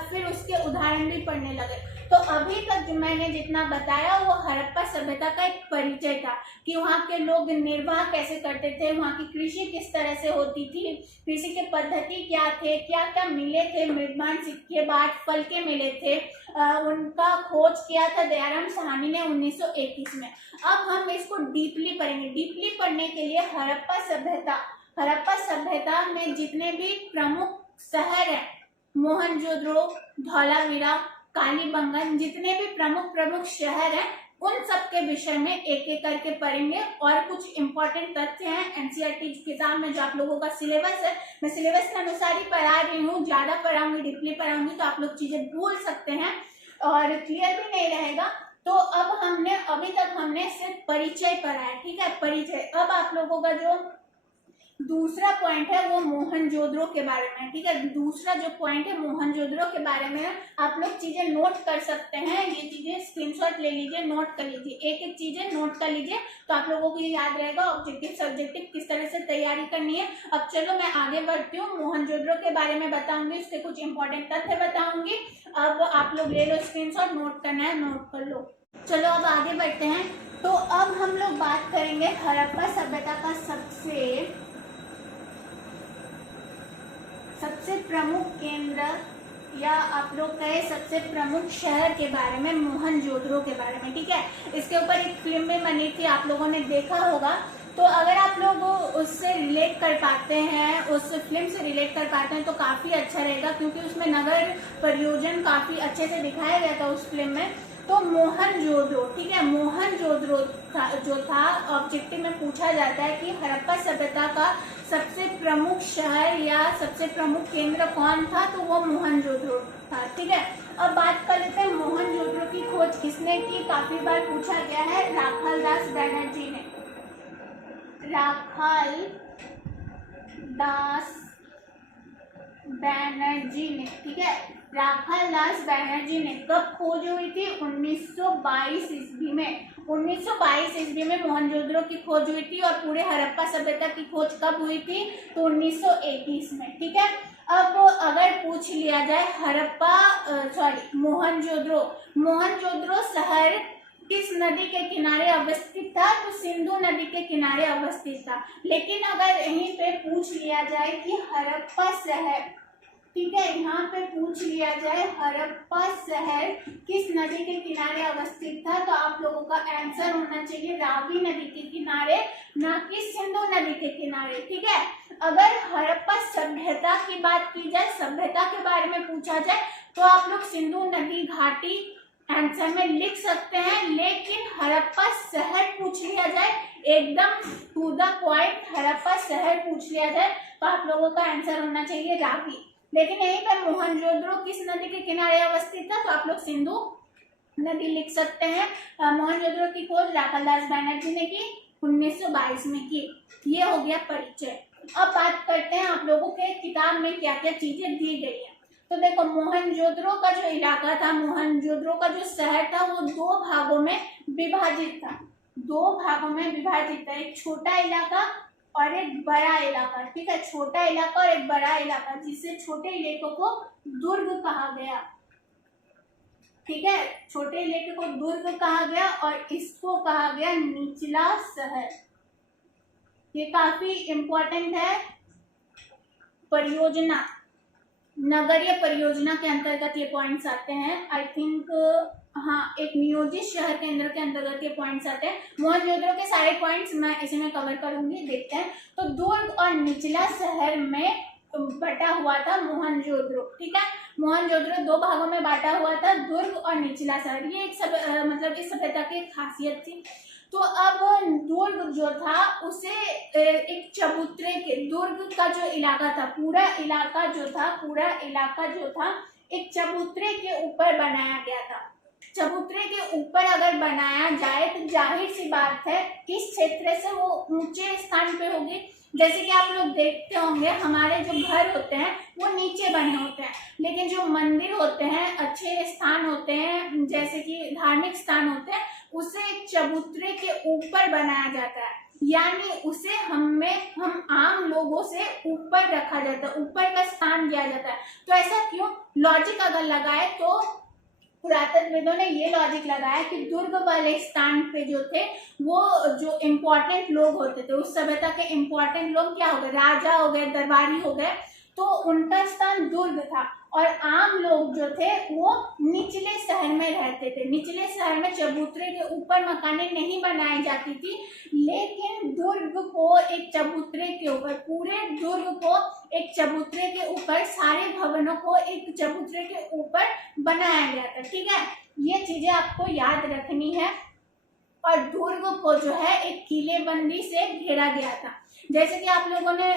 फिर उसके उदाहरण भी पढ़ने लगे। तो अभी तक जो मैंने जितना बताया वो हड़प्पा सभ्यता का एक परिचय था कि वहाँ के लोग निर्वाह कैसे करते थे, वहाँ की कृषि किस तरह से होती थी, कृषि के पद्धति क्या थे, क्या क्या मिले थे, मृदमान सिक्के, बाट फल के मिले थे। उनका खोज किया था दयाराम साहनी ने 1921 में। अब हम इसको डीपली पढ़ेंगे। डीपली पढ़ने के लिए हड़प्पा सभ्यता में जितने भी प्रमुख शहर हैं, मोहनजोदड़ो, धौलावीरा, कालीबंगन, जितने भी प्रमुख शहर हैं उन सब के विषय में एक एक करके पढ़ेंगे। और कुछ इंपॉर्टेंट तथ्य हैं एनसीईआरटी किताब में जो आप लोगों का सिलेबस है, मैं सिलेबस के अनुसार ही पढ़ा रही हूँ, ज्यादा पढ़ाऊंगी, डीपली पढ़ाऊंगी तो आप लोग चीजें भूल सकते हैं और क्लियर भी नहीं रहेगा। तो अब अभी तक हमने सिर्फ परिचय पढ़ा है, ठीक है, परिचय। अब आप लोगों का जो दूसरा पॉइंट है वो मोहनजोदड़ो के बारे में, ठीक है। दूसरा जो पॉइंट है मोहनजोदड़ो के बारे में, आप लोग चीजें नोट कर सकते हैं, ये चीजें स्क्रीनशॉट ले लीजिए, नोट कर लीजिए, एक एक चीजें नोट कर लीजिए, तो आप लोगों को ये याद रहेगा ऑब्जेक्टिव सब्जेक्टिव किस तरह से तैयारी करनी है। अब चलो मैं आगे बढ़ती हूँ, मोहनजोदड़ो के बारे में बताऊंगी, उसके कुछ इंपॉर्टेंट तथ्य बताऊंगी। अब आप लोग ले लो स्क्रीनशॉट, नोट करना है नोट कर लो। चलो अब आगे बढ़ते हैं। तो अब हम लोग बात करेंगे हड़प्पा सभ्यता का सबसे प्रमुख केंद्र, या आप लोग कहे सबसे प्रमुख शहर के बारे में, मोहनजोदड़ो के बारे में, ठीक है। इसके ऊपर एक फिल्म भी बनी थी, आप लोगों ने देखा होगा। तो अगर आप लोग उससे रिलेट कर पाते हैं, उस फिल्म से रिलेट कर पाते हैं तो काफी अच्छा रहेगा, क्योंकि उसमें नगर परियोजन काफी अच्छे से दिखाया गया था उस फिल्म में। तो मोहनजोदड़ो, ठीक है, मोहनजोदड़ो जो था ऑब्जेक्टिव में पूछा जाता है कि हड़प्पा सभ्यता का सबसे प्रमुख शहर या सबसे प्रमुख केंद्र कौन था, तो वो मोहनजोदड़ो था, ठीक है। अब बात कर लेते हैं मोहनजोदड़ो की खोज किसने की, काफी बार पूछा गया है, राखालदास बैनर्जी ने। राखालदास बैनर्जी ने, ठीक है, राखालदास बैनर्जी ने। कब खोज हुई थी? 1922 ईस्वी में। 1922 ईस्वी में मोहनजोदड़ो की खोज हुई थी, और पूरे हड़प्पा सभ्यता की खोज कब हुई थी? तो 1921 में, ठीक है। अब अगर पूछ लिया जाए मोहनजोदड़ो शहर किस नदी के किनारे अवस्थित था, तो सिंधु नदी के किनारे अवस्थित था। लेकिन अगर यहीं पे पूछ लिया जाए कि हड़प्पा शहर, ठीक है, यहाँ पे पूछ लिया जाए हड़प्पा शहर किस नदी के किनारे अवस्थित था, तो आप लोगों का आंसर होना चाहिए रावी नदी के किनारे, ना कि सिंधु नदी के किनारे, ठीक है। अगर हड़प्पा सभ्यता की बात की जाए, सभ्यता के बारे में पूछा जाए, तो आप लोग सिंधु नदी घाटी आंसर में लिख सकते हैं। लेकिन हड़प्पा शहर पूछ लिया जाए, एकदम टू द पॉइंट हड़प्पा शहर पूछ लिया जाए, तो आप लोगों का आंसर होना चाहिए रावी। लेकिन यहीं पर मोहनजोदड़ो किस नदी के किनारे अवस्थित था, तो आप लोग सिंधु नदी लिख सकते हैं। मोहनजोदड़ो की खोज राखालदास बैनर्जी ने की, 1922 में की। ये हो गया परिचय। अब बात करते हैं आप लोगों के किताब में क्या क्या चीजें दी गई है। तो देखो, मोहनजोदड़ो का जो इलाका था, मोहनजोदड़ो का जो शहर था, वो दो भागों में विभाजित था। एक छोटा इलाका और एक बड़ा इलाका, ठीक है, छोटा इलाका और एक बड़ा इलाका, जिससे छोटे इलाकों को दुर्ग कहा गया, ठीक है, छोटे इलाके को दुर्ग कहा गया, और इसको कहा गया निचला शहर। ये काफी इम्पोर्टेंट है। परियोजना, नगरीय परियोजना के अंतर्गत ये पॉइंट्स आते हैं, आई थिंक, हाँ, एक नियोजित शहर केंद्र के अंतर्गत ये पॉइंट्स आते हैं। मोहनजोदड़ो के सारे पॉइंट्स मैं इसी में कवर करूंगी, देखते हैं। तो दुर्ग और निचला शहर में बटा हुआ था मोहनजोदड़ो, ठीक है। मोहनजोदड़ो दो भागों में बांटा हुआ था, दुर्ग और निचला शहर। ये एक मतलब इस सभ्यता की खासियत थी। तो अब दुर्ग जो था उसे एक चबूतरे के, दुर्ग का जो इलाका था, पूरा इलाका जो था एक चबूतरे के ऊपर बनाया गया था। चबूतरे के ऊपर अगर बनाया जाए तो जाहिर सी बात है इस क्षेत्र से वो ऊंचे स्थान पे होगी। जैसे कि आप लोग देखते होंगे, हमारे जो घर होते हैं वो नीचे बने होते हैं, लेकिन जो मंदिर होते हैं, अच्छे स्थान होते हैं, जैसे कि धार्मिक स्थान होते हैं, उसे एक चबूतरे के ऊपर बनाया जाता है, यानी उसे हम आम लोगों से ऊपर रखा जाता है, ऊपर का स्थान दिया जाता है। तो ऐसा क्यों? लॉजिक अगर लगाए तो पुरातत्वविदों ने ये लॉजिक लगाया कि दुर्ग वाले स्थान पे जो थे, वो जो इम्पोर्टेंट लोग होते थे उस सभ्यता के, इम्पोर्टेंट लोग क्या हो गए, राजा हो गए, दरबारी हो गए, तो उनका स्थान दुर्ग था, और आम लोग जो थे वो निचले शहर में रहते थे। निचले शहर में चबूतरे के ऊपर मकानें नहीं बनाई जाती थी, लेकिन दुर्ग को एक चबूतरे के ऊपर, पूरे दुर्ग को एक चबूतरे के ऊपर, सारे भवनों को एक चबूतरे के ऊपर बनाया गया था, ठीक है। ये चीजें आपको याद रखनी है। और दुर्ग को जो है एक किलेबंदी से घेरा गया था। जैसे कि आप लोगों ने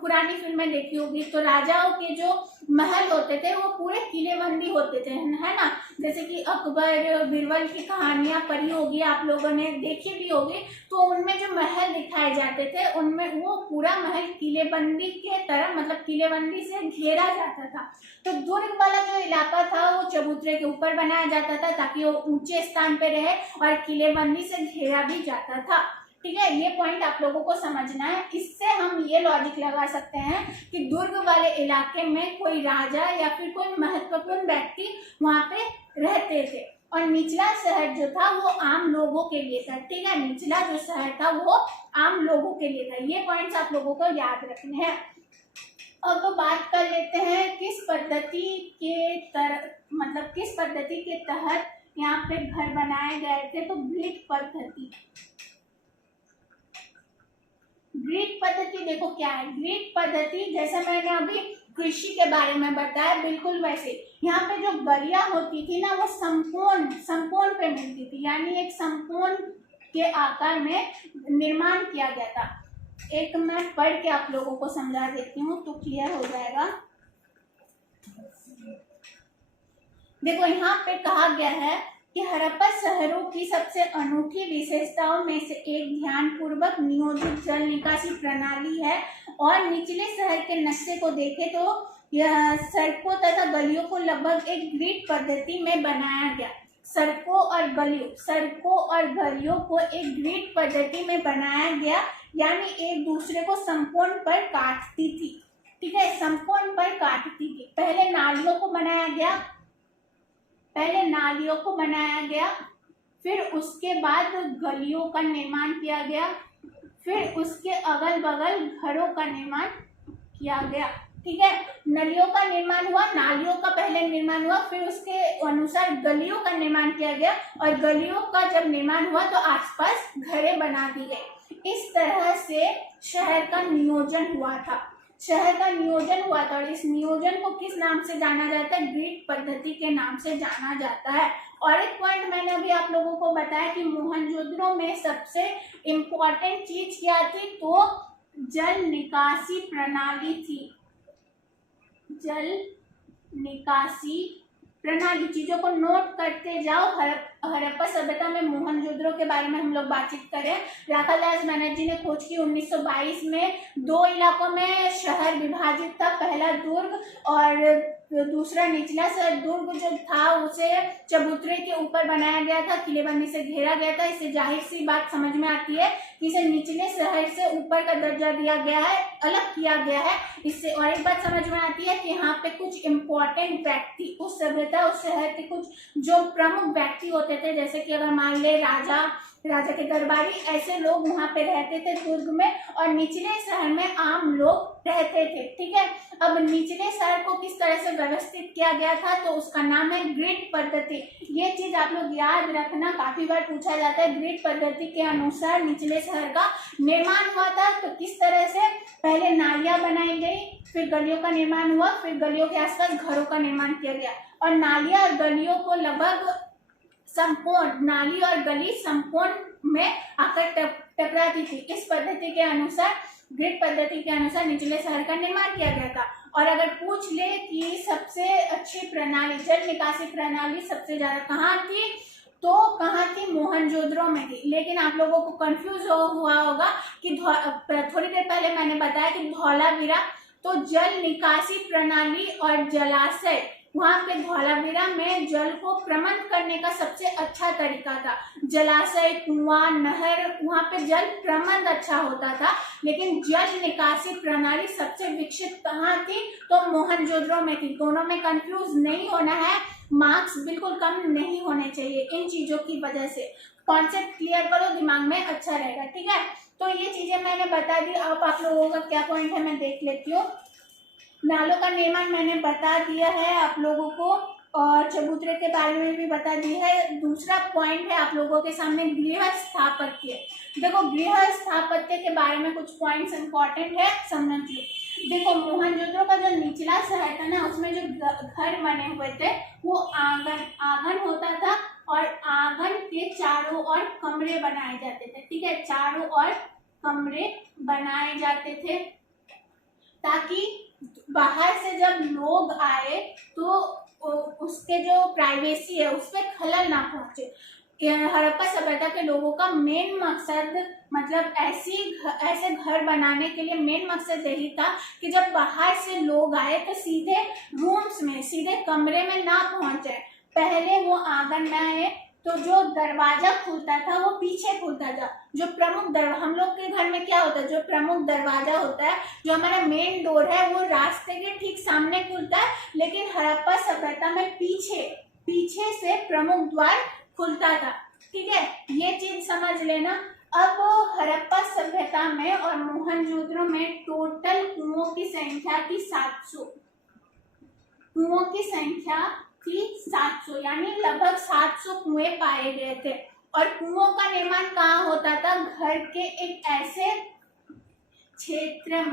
पुरानी फिल्में देखी होगी, तो राजाओं के जो महल होते थे वो पूरे किलेबंदी होते थे, है ना। जैसे कि अकबर बीरबल की कहानियां पढ़ी होगी, आप लोगों ने देखी भी होगी, तो उनमें जो महल दिखाए जाते थे उनमें वो पूरा महल किलेबंदी के तरह, मतलब किलेबंदी से घेरा जाता था। तो दुर्ग वाला जो इलाका था वो चबूतरे के ऊपर बनाया जाता था ताकि वो ऊंचे स्थान पे रहे और किलेबंदी से घेरा भी जाता था। ठीक है, ये पॉइंट आप लोगों को समझना है। इससे हम ये लॉजिक लगा सकते हैं कि दुर्ग वाले इलाके में कोई राजा या फिर कोई महत्वपूर्ण व्यक्ति वहां पे रहते थे, और निचला शहर जो था वो आम लोगों के लिए था। ठीक है, निचला जो शहर था वो आम लोगों के लिए था। ये पॉइंट्स आप लोगों को याद रखने हैं। अब तो बात कर लेते हैं किस पद्धति के मतलब किस पद्धति के तहत यहाँ पे घर बनाए गए थे। तो ग्रिड पद्धति। ग्रिड पद्धति देखो क्या है। ग्रिड पद्धति जैसे मैंने अभी कृषि के बारे में बताया, बिल्कुल वैसे यहाँ पे जो गलियां होती थी ना वो समकोण पे मिलती थी, यानी एक समकोण के आकार में निर्माण किया गया था। एक मैं पढ़ के आप लोगों को समझा देती हूँ तो क्लियर हो जाएगा। देखो यहाँ पे कहा गया है कि हड़प्पा शहरों की सबसे अनूठी विशेषताओं में से एक ध्यानपूर्वक नियोजित जल निकासी प्रणाली है, और निचले शहर के नक्शे को देखें तो यह सड़कों तथा गलियों को लगभग एक ग्रिड पद्धति में बनाया गया। सड़कों और गलियों को एक ग्रिड पद्धति में बनाया गया, यानी एक दूसरे को समकोण पर काटती थी। ठीक है, समकोण पर काटती थी। पहले नालियों को बनाया गया, फिर उसके बाद गलियों का निर्माण किया गया, फिर उसके अगल बगल घरों का निर्माण किया गया। ठीक है, नलियों का निर्माण हुआ, नालियों का पहले निर्माण हुआ, फिर उसके अनुसार गलियों का निर्माण किया गया, और गलियों का जब निर्माण हुआ तो आसपास घरें बना दी गई। इस तरह से शहर का नियोजन हुआ था। और इस नियोजन को किस नाम से जाना जाता है? ग्रिड पद्धति के नाम से जाना जाता है। और एक पॉइंट मैंने अभी आप लोगों को बताया कि मोहनजोदड़ो में सबसे इम्पोर्टेंट चीज क्या थी, तो जल निकासी प्रणाली थी। जल निकासी प्रणाली, चीजों को नोट करते जाओ। हड़प्पा सभ्यता में मोहनजोदड़ो के बारे में हम लोग बातचीत करें। राखालदास बनर्जी ने खोज की 1922 में। 2 इलाकों में शहर विभाजित था, पहला दुर्ग और दूसरा निचला शहर। दुर्ग जो था उसे चबूतरे के ऊपर बनाया गया था, किलेबंदी से घेरा गया था। इससे जाहिर सी बात समझ में आती है कि इसे निचले शहर से ऊपर का दर्जा दिया गया है, अलग किया गया है। इससे और एक बात समझ में आती है कि यहाँ पे कुछ इम्पोर्टेंट व्यक्ति, उस सभ्यता उस शहर के कुछ जो प्रमुख व्यक्ति होते थे, जैसे कि अगर मान ले राजा के दरबारी, ऐसे लोग वहां पे रहते थे दुर्ग में, और निचले शहर में आम लोग रहते थे। ठीक है, अब निचले शहर को किस तरह से व्यवस्थित किया गया था, तो उसका नाम है ग्रिड पद्धति। ये चीज आप लोग याद रखना, काफी बार पूछा जाता है। ग्रिड पद्धति के अनुसार निचले शहर का निर्माण हुआ था। तो किस तरह से? पहले नालियां बनाई गई, फिर गलियों का निर्माण हुआ, फिर गलियों के आसपास घरों का निर्माण किया गया, और नालियां और गलियों को लगभग नाली और गली समकोण में आकर टकराती थी। इस पद्धति के अनुसार, ग्रिड पद्धति के अनुसार निचले शहर का निर्माण किया गया था। और अगर पूछ ले कि सबसे अच्छी प्रणाली, जल निकासी प्रणाली सबसे ज्यादा कहाँ थी, तो कहाँ थी? मोहनजोदड़ो में थी। लेकिन आप लोगों को कंफ्यूज हुआ होगा कि थोड़ी देर पहले मैंने बताया कि धौलावीरा, तो जल निकासी प्रणाली और जलाशय, वहां पे धौलावीरा में जल को प्रबंध करने का सबसे अच्छा तरीका था। जलाशय, कुआं, नहर, वहां पे जल प्रबंध अच्छा होता था। लेकिन जल निकासी प्रणाली सबसे विकसित कहाँ थी? तो मोहनजोदड़ो में थी। दोनों में कंफ्यूज नहीं होना है, मार्क्स बिल्कुल कम नहीं होने चाहिए इन चीजों की वजह से। कॉन्सेप्ट क्लियर करो, दिमाग में अच्छा रहेगा। ठीक है, तो ये चीजें मैंने बता दी। अब आप लोगों का क्या पॉइंट है मैं देख लेती हूँ। नालों का निर्माण मैंने बता दिया है आप लोगों को, और चबूतरे के बारे में भी बता दी है। दूसरा पॉइंट है आप लोगों के सामने गृह स्थापत्य। देखो, गृह स्थापत्य के बारे में कुछ पॉइंट्स इंपॉर्टेंट है, समझ लो। देखो, मोहनजोदड़ो का जो निचला शहर था ना, उसमें जो घर बने हुए थे वो आंगन होता था, और आंगन के चारों ओर कमरे बनाए जाते थे। ठीक है, चारों ओर कमरे बनाए जाते थे ताकि बाहर से जब लोग आए तो उसके जो प्राइवेसी है उस पर खलल ना पहुंचे। हड़प्पा सभ्यता के लोगों का मेन मकसद, मतलब ऐसे घर बनाने के लिए मेन मकसद यही था कि जब बाहर से लोग आए तो सीधे रूम्स में, सीधे कमरे में ना पहुंचे, पहले वो आंगन में आए तो जो दरवाजा खुलता था वो पीछे खुलता था। जो प्रमुख दरवाजा, हम लोग के घर में क्या होता है, जो प्रमुख दरवाजा होता है, जो हमारा मेन डोर है, वो रास्ते के ठीक सामने खुलता है, लेकिन हड़प्पा सभ्यता में पीछे से प्रमुख द्वार खुलता था। ठीक है, ये चीज समझ लेना। अब हड़प्पा सभ्यता में और मोहनजोदड़ो में टोटल कुओं की संख्या थी 700। कुओं की संख्या थी 700, यानी लगभग 700 कुएं पाए गए थे। और कुओं का निर्माण कहाँ होता था? घर के एक ऐसे क्षेत्र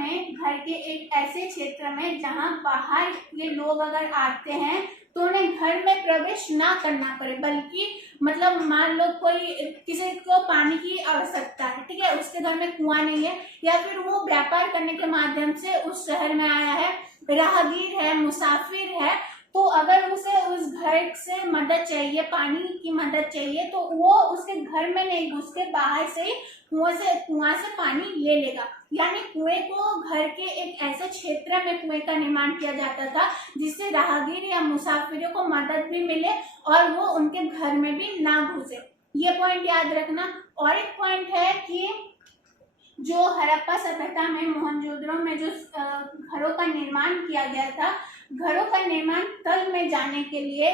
में जहां बाहर ये लोग अगर आते हैं तो उन्हें घर में प्रवेश ना करना पड़े, बल्कि मतलब मान लो कोई किसी को पानी की आवश्यकता है, ठीक है, उसके घर में कुआं नहीं है, या फिर वो व्यापार करने के माध्यम से उस शहर में आया है, राहगीर है, मुसाफिर है, तो अगर उसे उस घर से मदद चाहिए, पानी की मदद चाहिए, तो वो उसके घर में नहीं घुस के बाहर से ही कुआं से पानी ले लेगा। यानी कुएं को घर के एक ऐसे क्षेत्र में कुएं का निर्माण किया जाता था जिससे राहगीर या मुसाफिरों को मदद भी मिले और वो उनके घर में भी ना घुसे। ये पॉइंट याद रखना। और एक पॉइंट है कि जो हड़प्पा सभ्यता में, मोहनजोदड़ो में जो घरों का निर्माण किया गया था, घरों का निर्माण तल में जाने के लिए,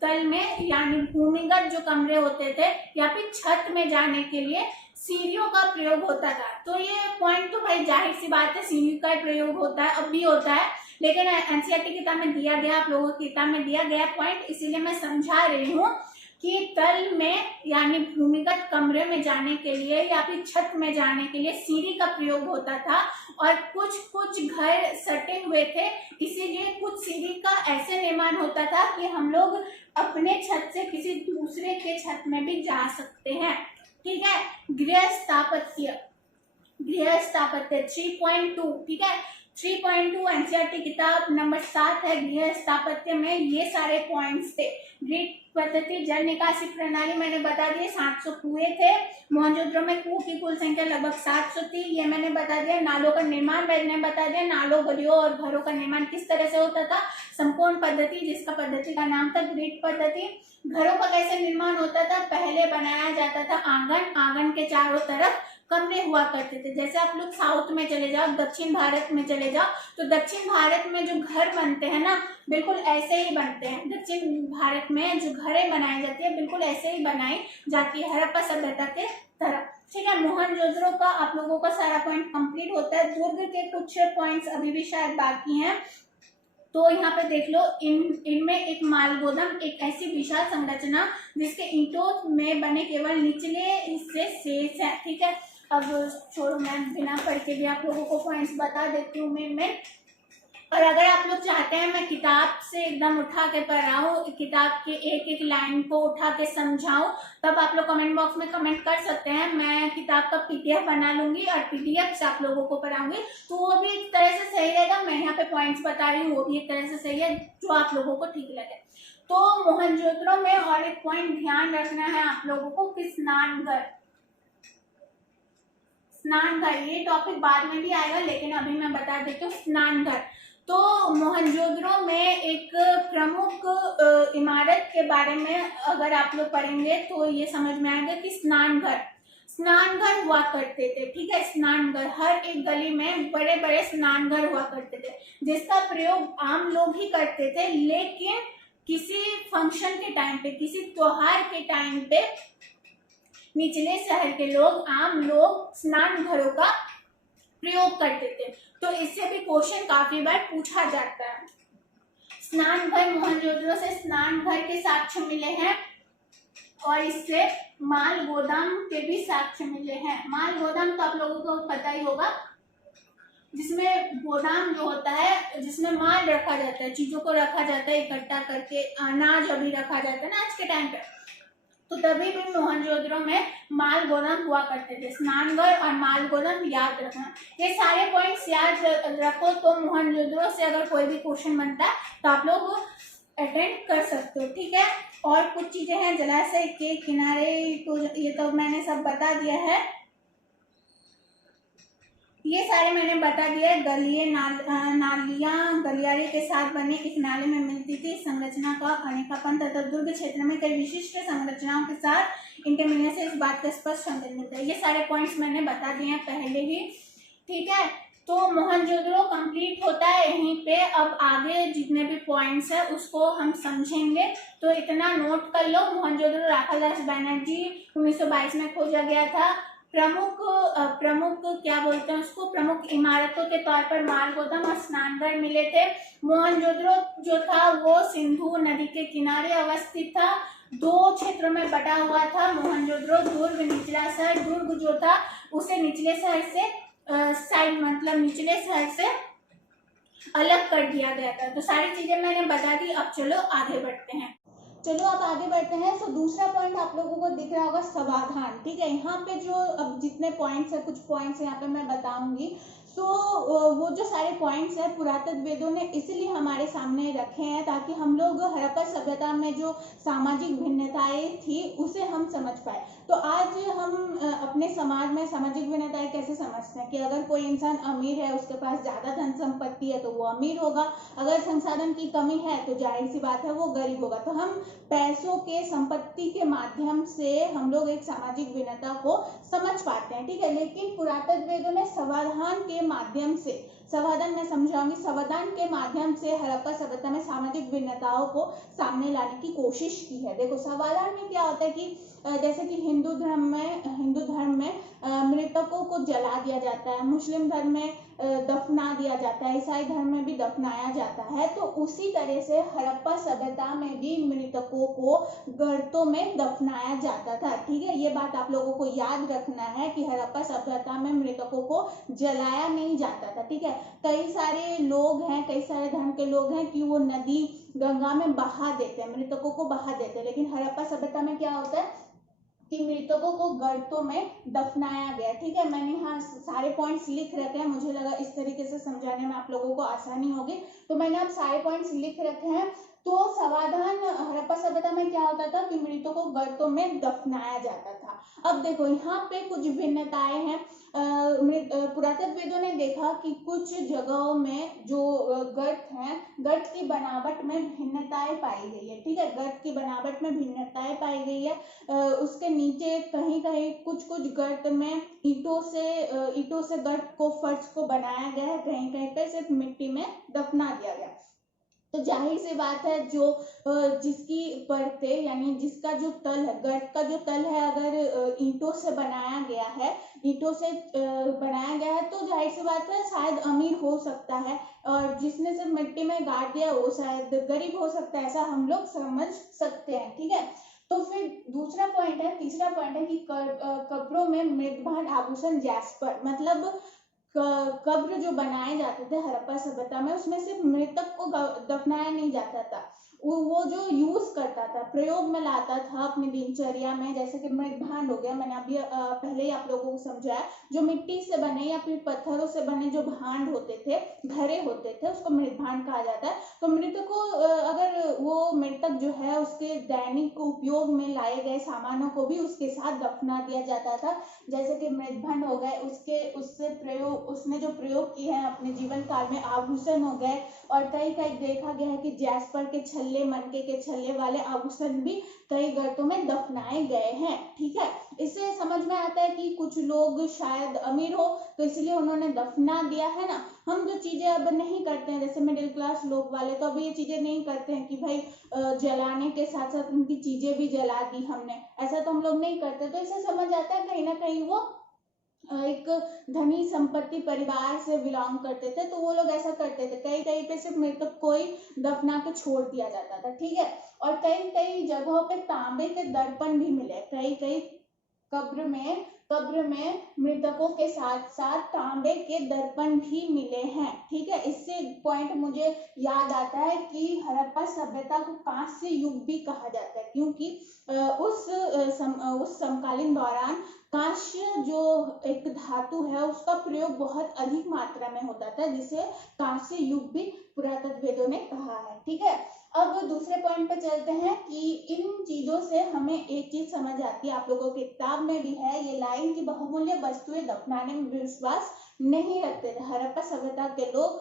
तल में यानी भूमिगत जो कमरे होते थे या फिर छत में जाने के लिए सीढ़ियों का प्रयोग होता था। तो ये पॉइंट तो भाई जाहिर सी बात है, सीढ़ी का प्रयोग होता है, अब भी होता है, लेकिन एनसीईआरटी किताब में दिया गया, आप लोगों की किताब में दिया गया पॉइंट, इसीलिए मैं समझा रही हूँ कि तल में यानी भूमिगत कमरे में जाने के लिए या फिर छत में जाने के लिए सीढ़ी का प्रयोग होता था। और कुछ घर सटे हुए थे, इसीलिए कुछ सीढ़ी का ऐसे निर्माण होता था कि हम लोग अपने छत से किसी दूसरे के छत में भी जा सकते हैं। ठीक है, गृह स्थापत्य 3.2, ठीक है, 3.2 एनसीईआरटी किताब नंबर 7 है। गृह स्थापत्य में ये सारे पॉइंट्स थे। ग्रिड पद्धति, जल निकासी प्रणाली मैंने बता दिया, 700 कुएं थे। मोहनजोदड़ो में कुओं की कुल संख्या लगभग 700 थी, ये मैंने बता दिया। नालों का निर्माण मैंने बता दिया, नालों, गलियों और घरों का निर्माण किस तरह से होता था। संपूर्ण पद्धति, जिसका पद्धति का नाम था ग्रिड पद्धति। घरों का कैसे निर्माण होता था? पहले बनाया जाता था आंगन, आंगन के चारों तरफ कमरे हुआ करते थे। जैसे आप लोग साउथ में चले जाओ, दक्षिण भारत में चले जाओ, तो दक्षिण भारत में जो घर बनते हैं ना, बिल्कुल ऐसे ही बनते हैं। दक्षिण भारत में जो घरें बनाई जाती है बिल्कुल ऐसे ही बनाई जाती है, हड़प्पा सभ्यता के तरह। ठीक है, मोहनजोदड़ो का आप लोगों का सारा पॉइंट कंप्लीट होता है। दुर्ग के कुछ पॉइंट्स अभी भी शायद बाकी हैं, तो यहाँ पे देख लो, इनमें एक माल गोदाम, एक ऐसी विशाल संरचना जिसके ईंटों में बने केवल निचले हिस्से शेष है। ठीक है, अब छोड़ो, मैं बिना पढ़ के भी आप लोगों को पॉइंट्स बता देती हूँ मैं। और अगर आप लोग चाहते हैं मैं किताब से एकदम उठा के पढ़ाऊँ, किताब के एक एक लाइन को उठा के समझाऊँ, तब आप लोग कमेंट बॉक्स में कमेंट कर सकते हैं। मैं किताब का पीडीएफ बना लूंगी और पीडीएफ से आप लोगों को पढ़ाऊंगी, तो वो भी एक तरह से सही रहेगा। मैं यहाँ पे पॉइंट्स बता रही हूँ, वो भी एक तरह से सही है, जो आप लोगों को ठीक लगे। तो मोहनजोदड़ो में और एक पॉइंट ध्यान रखना है आप लोगों को कि स्नानघर, ये टॉपिक बाद में भी आएगा, लेकिन अभी मैं बता देती हूँ स्नानघर। तो मोहनजोदड़ो में एक प्रमुख इमारत के बारे में अगर आप लोग पढ़ेंगे तो ये समझ में आएगा कि स्नानघर हुआ करते थे। ठीक है, स्नानघर, हर एक गली में बड़े बड़े स्नानघर हुआ करते थे, जिसका प्रयोग आम लोग ही करते थे, लेकिन किसी फंक्शन के टाइम पे, किसी त्योहार के टाइम पे निचले शहर के लोग, आम लोग स्नान घरों का प्रयोग करते थे। तो इससे भी क्वेश्चन काफी बार पूछा जाता है। स्नान घर, मोहनजोदड़ो से स्नान घर के साक्ष्य मिले हैं और इससे माल गोदाम के भी साक्ष्य मिले हैं। माल गोदाम तो आप लोगों को पता ही होगा, जिसमें गोदाम जो होता है, जिसमें माल रखा जाता है, चीजों को रखा जाता है इकट्ठा करके, अनाज अभी रखा जाता है ना आज के टाइम पे, तो तभी भी मोहनजोदड़ो में मालगोदाम हुआ करते थे। स्नानघर और मालगोदाम याद रखना, ये सारे पॉइंट्स याद रखो तो मोहनजोदड़ो से अगर कोई भी क्वेश्चन बनता है तो आप लोग अटेंड कर सकते हो, ठीक है। और कुछ चीजें हैं, जलाशय के किनारे, तो ये तो मैंने सब बता दिया है, ये सारे मैंने बता दिया है। गलिए नालियां गलियारे के साथ बने एक नाले में मिलती थी। संरचना का अनेकापन तथा दुर्ग क्षेत्र में कई विशिष्ट संरचनाओं के साथ इनके मिलने से इस बात का स्पष्ट संकेत मिलता है। ये सारे पॉइंट्स मैंने बता दिए हैं पहले ही, ठीक है। तो मोहनजोदड़ो कंप्लीट होता है यहीं पे। अब आगे जितने भी पॉइंट्स है उसको हम समझेंगे, तो इतना नोट कर लो। मोहनजोदड़ो राखालदास बनर्जी 1922 में खोजा गया था। प्रमुख क्या बोलते हैं उसको, प्रमुख इमारतों के तौर पर मालगोदाम और स्नानघर मिले थे। मोहनजोदड़ो जो था वो सिंधु नदी के किनारे अवस्थित था, 2 क्षेत्रों में बटा हुआ था। मोहनजोदड़ो दुर्ग निचला शहर, दुर्ग जो था उसे निचले शहर से साइड मतलब निचले शहर से अलग कर दिया गया था। तो सारी चीजें मैंने बता दी। अब चलो आगे बढ़ते हैं। चलो अब आगे बढ़ते हैं। तो दूसरा पॉइंट आप लोगों को दिख रहा होगा समाधान, ठीक है। यहाँ पे जो अब जितने पॉइंट्स है, कुछ पॉइंट्स यहाँ पे मैं बताऊंगी। तो वो जो सारे पॉइंट्स है पुरातत्व वेदों ने इसलिए हमारे सामने रखे हैं ताकि हम लोग हड़प्पा सभ्यता में जो सामाजिक भिन्नताएं थी उसे हम समझ पाए। तो आज हम अपने समाज में सामाजिक भिन्नताएं कैसे समझते हैं कि अगर कोई इंसान अमीर है, उसके पास ज्यादा धन संपत्ति है तो वो अमीर होगा, अगर संसाधन की कमी है तो जाहिर सी बात है वो गरीब होगा। तो हम पैसों के संपत्ति के माध्यम से हम लोग एक सामाजिक भिन्नता को समझ पाते हैं, ठीक है। लेकिन पुरातत्व वेदों ने समाधान के माध्यम से, समाधान मैं समझाऊंगी, समाधान के माध्यम से हड़प्पा सभ्यता में सामाजिक भिन्नताओं को सामने लाने की कोशिश की है। देखो समाधान में क्या होता है कि जैसे कि हिंदू धर्म में मृतकों को जला दिया जाता है, मुस्लिम धर्म में दफना दिया जाता है, ईसाई धर्म में भी दफनाया जाता है। तो उसी तरह से हड़प्पा सभ्यता में भी मृतकों को गर्तों में दफनाया जाता था, ठीक है। ये बात आप लोगों को याद रखना है कि हड़प्पा सभ्यता में मृतकों को जलाया नहीं जाता था, ठीक है। कई सारे लोग हैं, कई सारे धर्म के लोग हैं कि वो नदी गंगा में बहा देते हैं, मृतकों को बहा देते हैं। लेकिन हड़प्पा सभ्यता में क्या होता है कि मृतकों को गर्तों में दफनाया गया, ठीक है। मैंने यहाँ सारे पॉइंट्स लिख रखे हैं, मुझे लगा इस तरीके से समझाने में आप लोगों को आसानी होगी, तो मैंने अब सारे पॉइंट्स लिख रखे हैं। तो समाधान हड़प्पा सभ्यता में क्या होता था कि मृतकों को गर्तों में दफनाया जाता था। अब देखो यहाँ पे कुछ भिन्नताएं हैं। पुरातत्व वेदों ने देखा कि कुछ जगहों में जो गर्त हैं, गर्त की बनावट में भिन्नताएं पाई गई है, ठीक है। गर्त की बनावट में भिन्नताएं पाई गई है। उसके नीचे कहीं कहीं कुछ गर्त में ईंटों से गर्त को, फर्श को बनाया गया है, कहीं कहीं पे सिर्फ मिट्टी में दफना दिया गया। तो जाहिर सी बात है जो जिसकी परतें यानी जिसका जो तल है, गर्त का जो तल है, अगर ईंटों से बनाया गया है, तो जाहिर सी बात है शायद अमीर हो सकता है, और जिसने सिर्फ मिट्टी में गाड़ दिया वो शायद गरीब हो सकता है, ऐसा हम लोग समझ सकते हैं, ठीक है। तो फिर तीसरा पॉइंट है कि कब्रों में मृदभांड आभूषण जैस्पर, मतलब कब्र जो बनाए जाते थे हड़प्पा सभ्यता में उसमें सिर्फ मृतक को दफनाया नहीं जाता था, वो जो यूज करता था, प्रयोग में लाता था अपनी दिनचर्या में, जैसे कि मृदभांड हो गया, मैंने अभी पहले ही आप लोगों को समझाया, जो मिट्टी से बने या फिर पत्थरों से बने जो भांड होते थे, घड़े होते थे, उसको मृदभांड कहा जाता है। तो मृतकों अगर वो मृतक जो है उसके दैनिक उपयोग में लाए गए सामानों को भी उसके साथ दफना दिया जाता था, जैसे कि मृदभांड हो गए, उसने जो प्रयोग किए हैं अपने जीवन काल में, आभूषण हो गए, और कई देखा गया है कि जैस्पर के छल्ले, मनके के छल्ले वाले आभूषण भी कई गर्तों में दफनाए गए हैं, ठीक है। इससे समझ में आता है कि कुछ लोग शायद अमीर हो तो इसलिए उन्होंने दफना दिया है ना। हम जो चीजें अब नहीं करते हैं, जैसे मिडिल क्लास लोग वाले, तो अब ये चीजें नहीं करते हैं कि भाई जलाने के साथ साथ उनकी चीजें भी जला दी हमने, ऐसा तो हम लोग नहीं करते। तो इससे समझ आता है कहीं ना कहीं वो एक धनी संपत्ति परिवार से बिलोंग करते थे, तो वो लोग ऐसा करते थे। कई पे सिर्फ मृतक को ही दफना के छोड़ दिया जाता था, ठीक है। और कई जगहों पे तांबे के दर्पण भी मिले, कई कब्र में कब्र में मृतकों के साथ साथ तांबे के दर्पण भी मिले हैं। ठीक है, इससे पॉइंट मुझे याद आता है कि हड़प्पा सभ्यता को कांस्य युग भी कहा जाता है, क्योंकि उस समकालीन दौरान कांस्य जो एक धातु है उसका प्रयोग बहुत अधिक मात्रा में होता था, जिसे कांस्य युग भी पुरातत्वविदों ने कहा है। ठीक है, अब दूसरे पॉइंट पर चलते हैं कि इन चीजों से हमें एक चीज समझ आती है, आप लोगों की किताब में भी है ये लाइन की बहुमूल्य वस्तुएं दफनाने में विश्वास नहीं रखते थे। हड़प्पा सभ्यता के लोग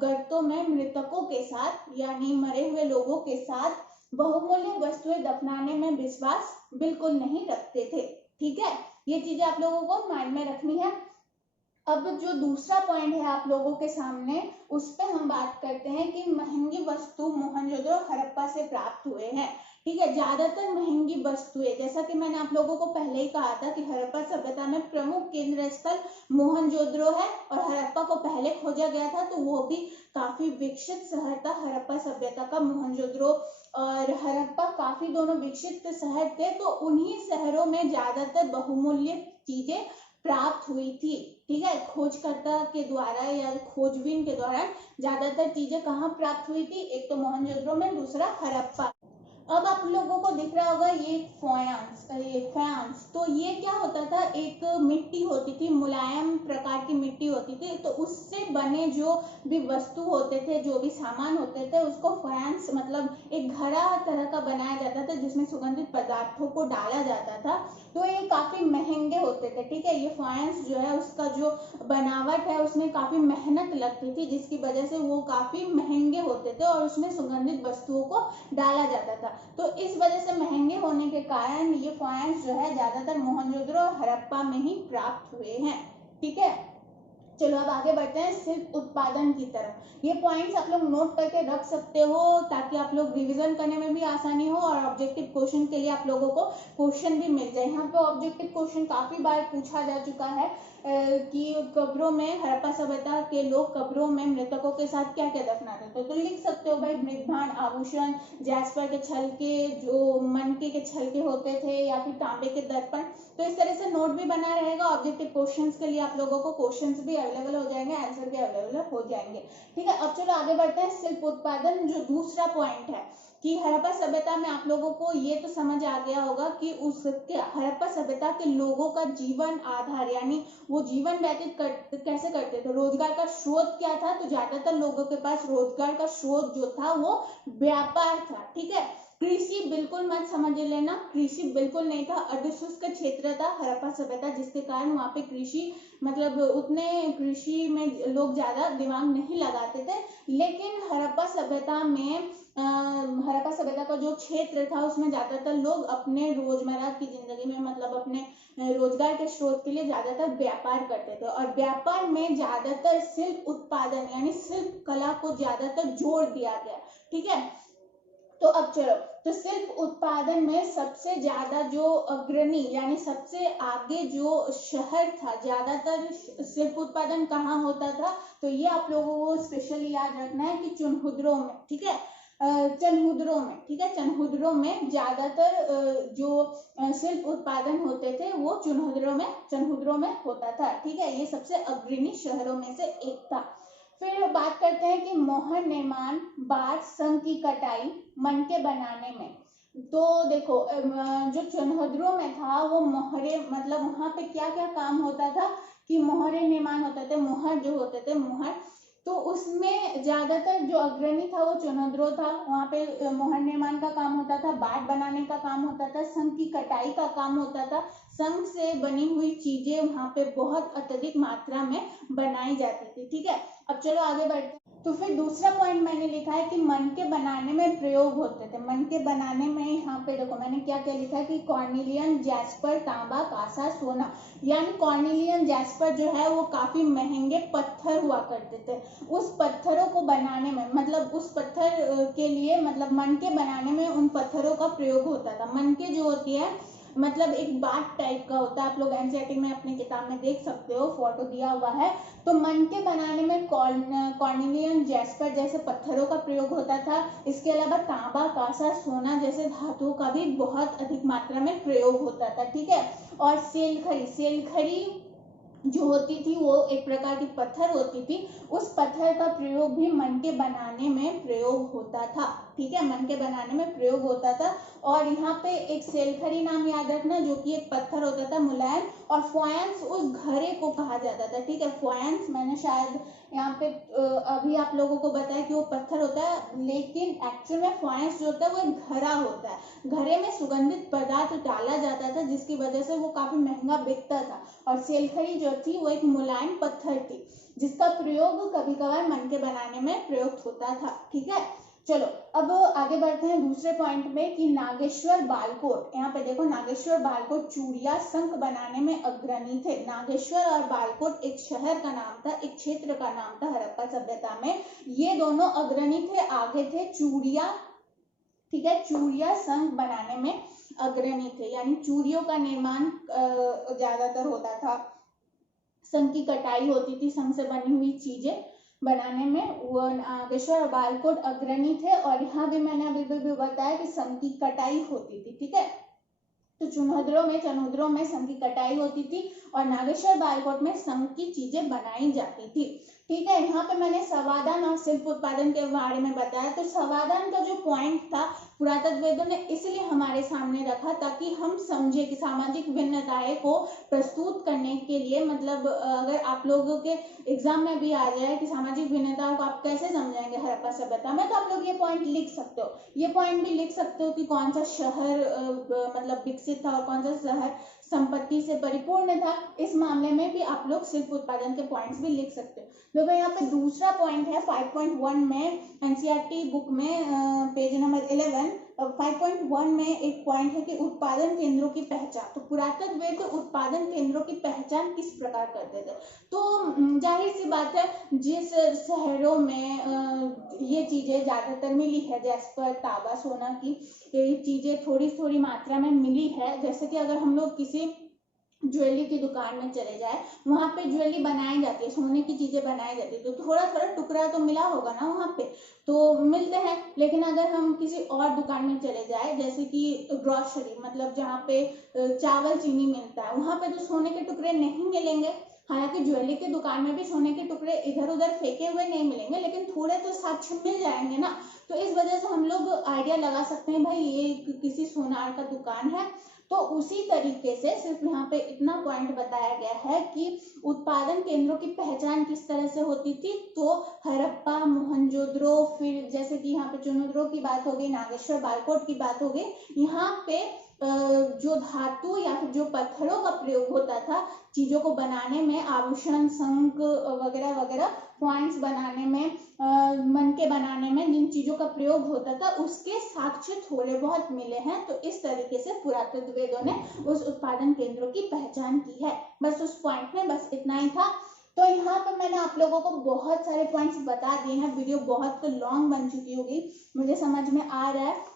गर्तों में मृतकों के साथ यानी मरे हुए लोगों के साथ बहुमूल्य वस्तुएं दफनाने में विश्वास बिल्कुल नहीं रखते थे। ठीक है, ये चीजें आप लोगों को माइंड में रखनी है। अब जो दूसरा पॉइंट है आप लोगों के सामने, उस पर हम बात करते हैं कि महंगी वस्तु मोहनजोदड़ो हड़प्पा से प्राप्त हुए हैं। ठीक है, ज्यादातर महंगी वस्तुएं, जैसा कि मैंने आप लोगों को पहले ही कहा था कि हड़प्पा सभ्यता में प्रमुख केंद्र स्थल मोहनजोदड़ो है और हड़प्पा को पहले खोजा गया था, तो वो भी काफी विकसित शहर था हड़प्पा सभ्यता का। मोहनजोदड़ो और हड़प्पा काफी दोनों विकसित शहर थे, तो उन्हीं शहरों में ज्यादातर बहुमूल्य चीजें प्राप्त हुई थी। ठीक है, खोजकर्ता के द्वारा या खोजबीन के द्वारा ज्यादातर चीजें कहाँ प्राप्त हुई थी, एक तो मोहनजोदड़ो में, दूसरा हड़प्पा। अब आप लोगों को दिख रहा होगा ये फयांस, तो ये क्या होता था, एक मिट्टी होती थी, मुलायम प्रकार की मिट्टी होती थी, तो उससे बने जो भी वस्तु होते थे, जो भी सामान होते थे, उसको फयांस मतलब एक घड़ा तरह का बनाया जाता था जिसमें सुगंधित पदार्थों को डाला जाता था, तो ये काफी महंगे होते थे। ठीक है, ये फयांस जो है उसका जो बनावट है उसमें काफी मेहनत लगती थी, जिसकी वजह से वो काफी महंगे होते थे और उसमें सुगंधित वस्तुओं को डाला जाता था। तो इस वजह से महंगे होने के कारण ये फयांस जो है ज्यादातर मोहनजोदड़ो और हड़प्पा में ही प्राप्त हुए हैं। ठीक है, चलो अब आगे बढ़ते हैं शिल्प उत्पादन की तरफ। ये पॉइंट्स आप लोग नोट करके रख सकते हो ताकि आप लोग रिवीजन करने में भी आसानी हो और ऑब्जेक्टिव क्वेश्चन के लिए आप लोगों को क्वेश्चन भी मिल जाए। यहाँ पे ऑब्जेक्टिव क्वेश्चन काफी बार पूछा जा चुका है कि कब्रों में हड़प्पा सभ्यता के लोग कब्रों में मृतकों के साथ क्या क्या दफनाते थे, तो लिख सकते हो भाई मृदभांड, आभूषण, जैस्पर के छलके, जो मनके के छलके होते थे, या फिर तांबे के दर्पण। तो इस तरह से नोट भी बना रहेगा, ऑब्जेक्टिव क्वेश्चंस के लिए आप लोगों को क्वेश्चंस भी अवेलेबल हो जाएंगे, आंसर भी अवेलेबल हो जाएंगे। ठीक है, अब चलो आगे बढ़ते हैं शिल्प उत्पादन, जो दूसरा पॉइंट है कि हड़प्पा सभ्यता में आप लोगों को ये तो समझ आ गया होगा कि उसके हड़प्पा सभ्यता के लोगों का जीवन आधार यानी वो जीवन व्यतीत कैसे करते थे, रोजगार का स्रोत क्या था, तो ज्यादातर लोगों के पास रोजगार का स्रोत जो था वो व्यापार था। ठीक है, कृषि बिल्कुल मत समझ लेना, कृषि बिल्कुल नहीं था, अर्धशुष्क क्षेत्र था हड़प्पा सभ्यता, जिसके कारण वहां पे कृषि मतलब उतने कृषि में लोग ज्यादा दिमाग नहीं लगाते थे। लेकिन हड़प्पा सभ्यता का जो क्षेत्र था उसमें ज्यादातर लोग अपने रोजमर्रा की जिंदगी में मतलब अपने रोजगार के स्रोत के लिए ज्यादातर व्यापार करते थे, और व्यापार में ज्यादातर शिल्प उत्पादन यानी शिल्प कला को ज्यादातर जोर दिया गया। ठीक है, तो अब चलो, तो शिल्प उत्पादन में सबसे ज्यादा जो अग्रणी यानी सबसे आगे जो शहर था, ज्यादातर शिल्प उत्पादन कहाँ होता था, तो ये आप लोगों को स्पेशली याद रखना है कि चुनहुद्रो में। ठीक है, चनहुद्रो में, ठीक है, चनहुद्रो में ज्यादातर जो शिल्प उत्पादन होते थे वो चनहुद्रो में होता था। ठीक है, ये सबसे अग्रणी शहरों में से एक था। फिर बात करते हैं कि मोहर निर्माण, बाट, संग की कटाई, मनके बनाने में। तो देखो जो चनहुद्रो में था वो मोहरे मतलब वहां पे क्या क्या काम होता था कि मोहरे निर्माण होते थे, मोहर जो होते थे मोहर, तो उसमें ज्यादातर जो अग्रणी था वो चनहुद्रो था, वहां पे मोहर निर्माण का काम होता था, बाट बनाने का काम होता था, संग की कटाई का काम होता था, संग से बनी हुई चीजें वहां पे बहुत अत्यधिक मात्रा में बनाई जाती थी। ठीक है, अब चलो आगे बढ़ते हैं। तो फिर दूसरा पॉइंट मैंने लिखा है कि मनके बनाने में प्रयोग होते थे। मनके बनाने में यहाँ पे देखो मैंने क्या क्या लिखा है कि कॉर्निलियन, जैस्पर, तांबा, कांसा, सोना, यानी कॉर्निलियन, जैस्पर जो है वो काफी महंगे पत्थर हुआ करते थे। उस पत्थरों को बनाने में मतलब उस पत्थर के लिए मतलब मनके बनाने में उन पत्थरों का प्रयोग होता था। मनके जो होती है मतलब एक बात टाइप का होता है, आप लोग एनसीईआरटी में अपनी किताब में देख सकते हो, फोटो दिया हुआ है। तो मन के बनाने में कॉर्निलियन, जैस्पर जैसे पत्थरों का प्रयोग होता था। इसके अलावा तांबा, कांसा, सोना जैसे धातुओं का भी बहुत अधिक मात्रा में प्रयोग होता था, ठीक है। और सेलखड़ी जो होती थी वो एक प्रकार की पत्थर होती थी, उस पत्थर का प्रयोग भी मन के बनाने में प्रयोग होता था, ठीक है, मन के बनाने में प्रयोग होता था। और यहाँ पे एक सेलखड़ी नाम याद रखना, जो कि एक पत्थर होता था मुलायम, और फॉयंस उस घड़े को कहा जाता था, ठीक है। फॉयंस मैंने शायद यहाँ पे अभी आप लोगों को बताया कि वो पत्थर होता है, लेकिन एक्चुअल में फॉयंस जो होता है वो एक घड़ा होता है। घड़े में सुगंधित पदार्थ डाला जाता था, जिसकी वजह से वो काफी महंगा बिकता था। और सेलखड़ी जो थी वो एक मुलायम पत्थर थी, जिसका प्रयोग कभी कभार मन के बनाने में प्रयुक्त होता था, ठीक है। चलो अब आगे बढ़ते हैं दूसरे पॉइंट में कि नागेश्वर बालकोट। यहाँ पे देखो, नागेश्वर बालकोट चूड़िया शंख बनाने में अग्रणी थे। नागेश्वर और बालकोट एक शहर का नाम था, एक क्षेत्र का नाम था हड़प्पा सभ्यता में। ये दोनों अग्रणी थे, आगे थे चूड़िया, ठीक है, चूड़िया शंख बनाने में अग्रणी थे, यानी चूड़ियों का निर्माण ज्यादातर होता था, शंख की कटाई होती थी, शंख से बनी हुई चीजें बनाने में वो नागेश्वर और बालकोट अग्रणी थे। और यहाँ भी मैंने अभी भी बताया कि शंख की कटाई होती थी, ठीक है। तो चनुद्रों में शंख की कटाई होती थी और नागेश्वर बालकोट में शंख की चीजें बनाई जाती थी, ठीक है। यहाँ पे मैंने समाधान और शिल्प उत्पादन के बारे में बताया। तो समाधान का जो पॉइंट था पुरातत्ववेदों ने इसलिए हमारे सामने रखा ताकि हम समझे कि सामाजिक भिन्नताएं को प्रस्तुत करने के लिए, मतलब अगर आप लोगों के एग्जाम में भी आ जाए कि सामाजिक भिन्नताओं को आप कैसे समझाएंगे हड़प्पा सभ्यता में, तो आप लोग ये पॉइंट लिख सकते हो। ये पॉइंट भी लिख सकते हो कि कौन सा शहर मतलब विकसित था और कौन सा शहर संपत्ति से परिपूर्ण था। इस मामले में भी आप लोग शिल्प उत्पादन के पॉइंट्स भी लिख सकते हो। देखो यहाँ पे दूसरा पॉइंट है 5.1 में, एनसीईआरटी बुक में पेज नंबर 11, 5.1 में एक पॉइंट है कि उत्पादन केंद्रों की पहचान। तो पुरातत्ववेद उत्पादन केंद्रों की पहचान किस प्रकार करते थे। तो जाहिर सी बात है, जिस शहरों में ये चीजें ज्यादातर मिली है, जैस्पर, तांबा, सोना की ये चीजें थोड़ी थोड़ी मात्रा में मिली है, जैसे कि अगर हम लोग किसी ज्वेलरी की दुकान में चले जाए, वहां पे ज्वेलरी बनाई जाती है, सोने की चीजें बनाई जाती है, तो थोड़ा थोड़ा टुकड़ा तो मिला होगा ना वहां पे, तो मिलते हैं। लेकिन अगर हम किसी और दुकान में चले जाए, जैसे कि ग्रोसरी, मतलब जहाँ पे चावल चीनी मिलता है, वहां पे तो सोने के टुकड़े नहीं मिलेंगे। हालांकि ज्वेलरी की दुकान में भी सोने के टुकड़े इधर उधर फेंके हुए नहीं मिलेंगे, लेकिन थोड़े तो साक्ष्य मिल जाएंगे ना। तो इस वजह से हम लोग आइडिया लगा सकते हैं भाई ये किसी सोनार का दुकान है। तो उसी तरीके से सिर्फ यहाँ पे इतना पॉइंट बताया गया है कि उत्पादन केंद्रों की पहचान किस तरह से होती थी। तो हड़प्पा, मोहनजोदड़ो, फिर जैसे कि यहाँ पे चनुद्रों की बात हो गई, नागेश्वर, बालकोट की बात हो गई, यहाँ पे जो धातु या फिर जो पत्थरों का प्रयोग होता था चीजों को बनाने में, आभूषण, शंख वगैरह वगैरह, पॉइंट्स बनाने में, मन के बनाने में जिन चीजों का प्रयोग होता था उसके साक्ष्य थोड़े बहुत मिले हैं। तो इस तरीके से पुरातत्ववेदों ने उस उत्पादन केंद्रों की पहचान की है। बस उस पॉइंट में बस इतना ही था। तो यहाँ पर मैंने आप लोगों को बहुत सारे पॉइंट्स बता दिए हैं। वीडियो बहुत लॉन्ग बन चुकी होगी, मुझे समझ में आ रहा है।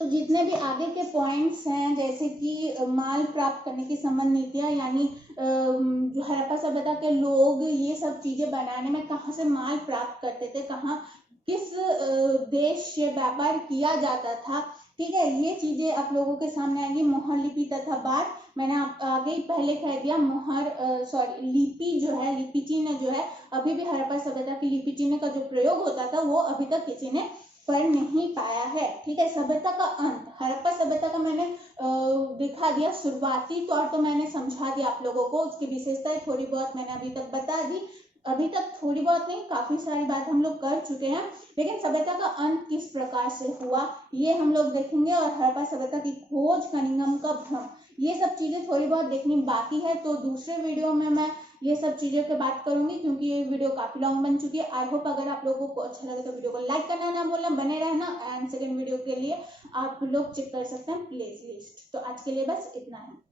तो जितने भी आगे के पॉइंट्स हैं, जैसे कि माल प्राप्त करने की संबंध नीतियां, यानी जो हड़प्पा सभ्यता के लोग ये सब चीजें बनाने में कहाँ से माल प्राप्त करते थे, कहाँ किस देश से व्यापार किया जाता था, ठीक है, ये चीजें आप लोगों के सामने आएंगी। मोहर लिपि तथा बार, मैंने आगे ही पहले कह दिया, लिपि जो है, लिपि चिन्ह जो है, अभी भी हड़प्पा सभ्यता की लिपि चिन्ह का जो प्रयोग होता था वो अभी तक किसी ने पर नहीं पाया है, ठीक है। सभ्यता का अंत, हड़प्पा सभ्यता का मैंने दिखा दिया, शुरुआती तौर तो मैंने समझा दिया आप लोगों को, उसकी विशेषताएं थोड़ी बहुत मैंने अभी तक बता दी। अभी तक थोड़ी बहुत नहीं, काफी सारी बात हम लोग कर चुके हैं, लेकिन सभ्यता का अंत किस प्रकार से हुआ ये हम लोग देखेंगे। और हड़प्पा सभ्यता की खोज, कनिंघम का भ्रम, ये सब चीजें थोड़ी बहुत देखनी बाकी है। तो दूसरे वीडियो में मैं ये सब चीजों की बात करूंगी, क्योंकि ये वीडियो काफी लॉन्ग बन चुकी है। आई होप अगर आप लोगों को अच्छा लगे तो वीडियो को लाइक करना ना भूलना, बने रहना। एंड सेकंड वीडियो के लिए आप लोग चेक कर सकते हैं प्लेलिस्ट। तो आज के लिए बस इतना है।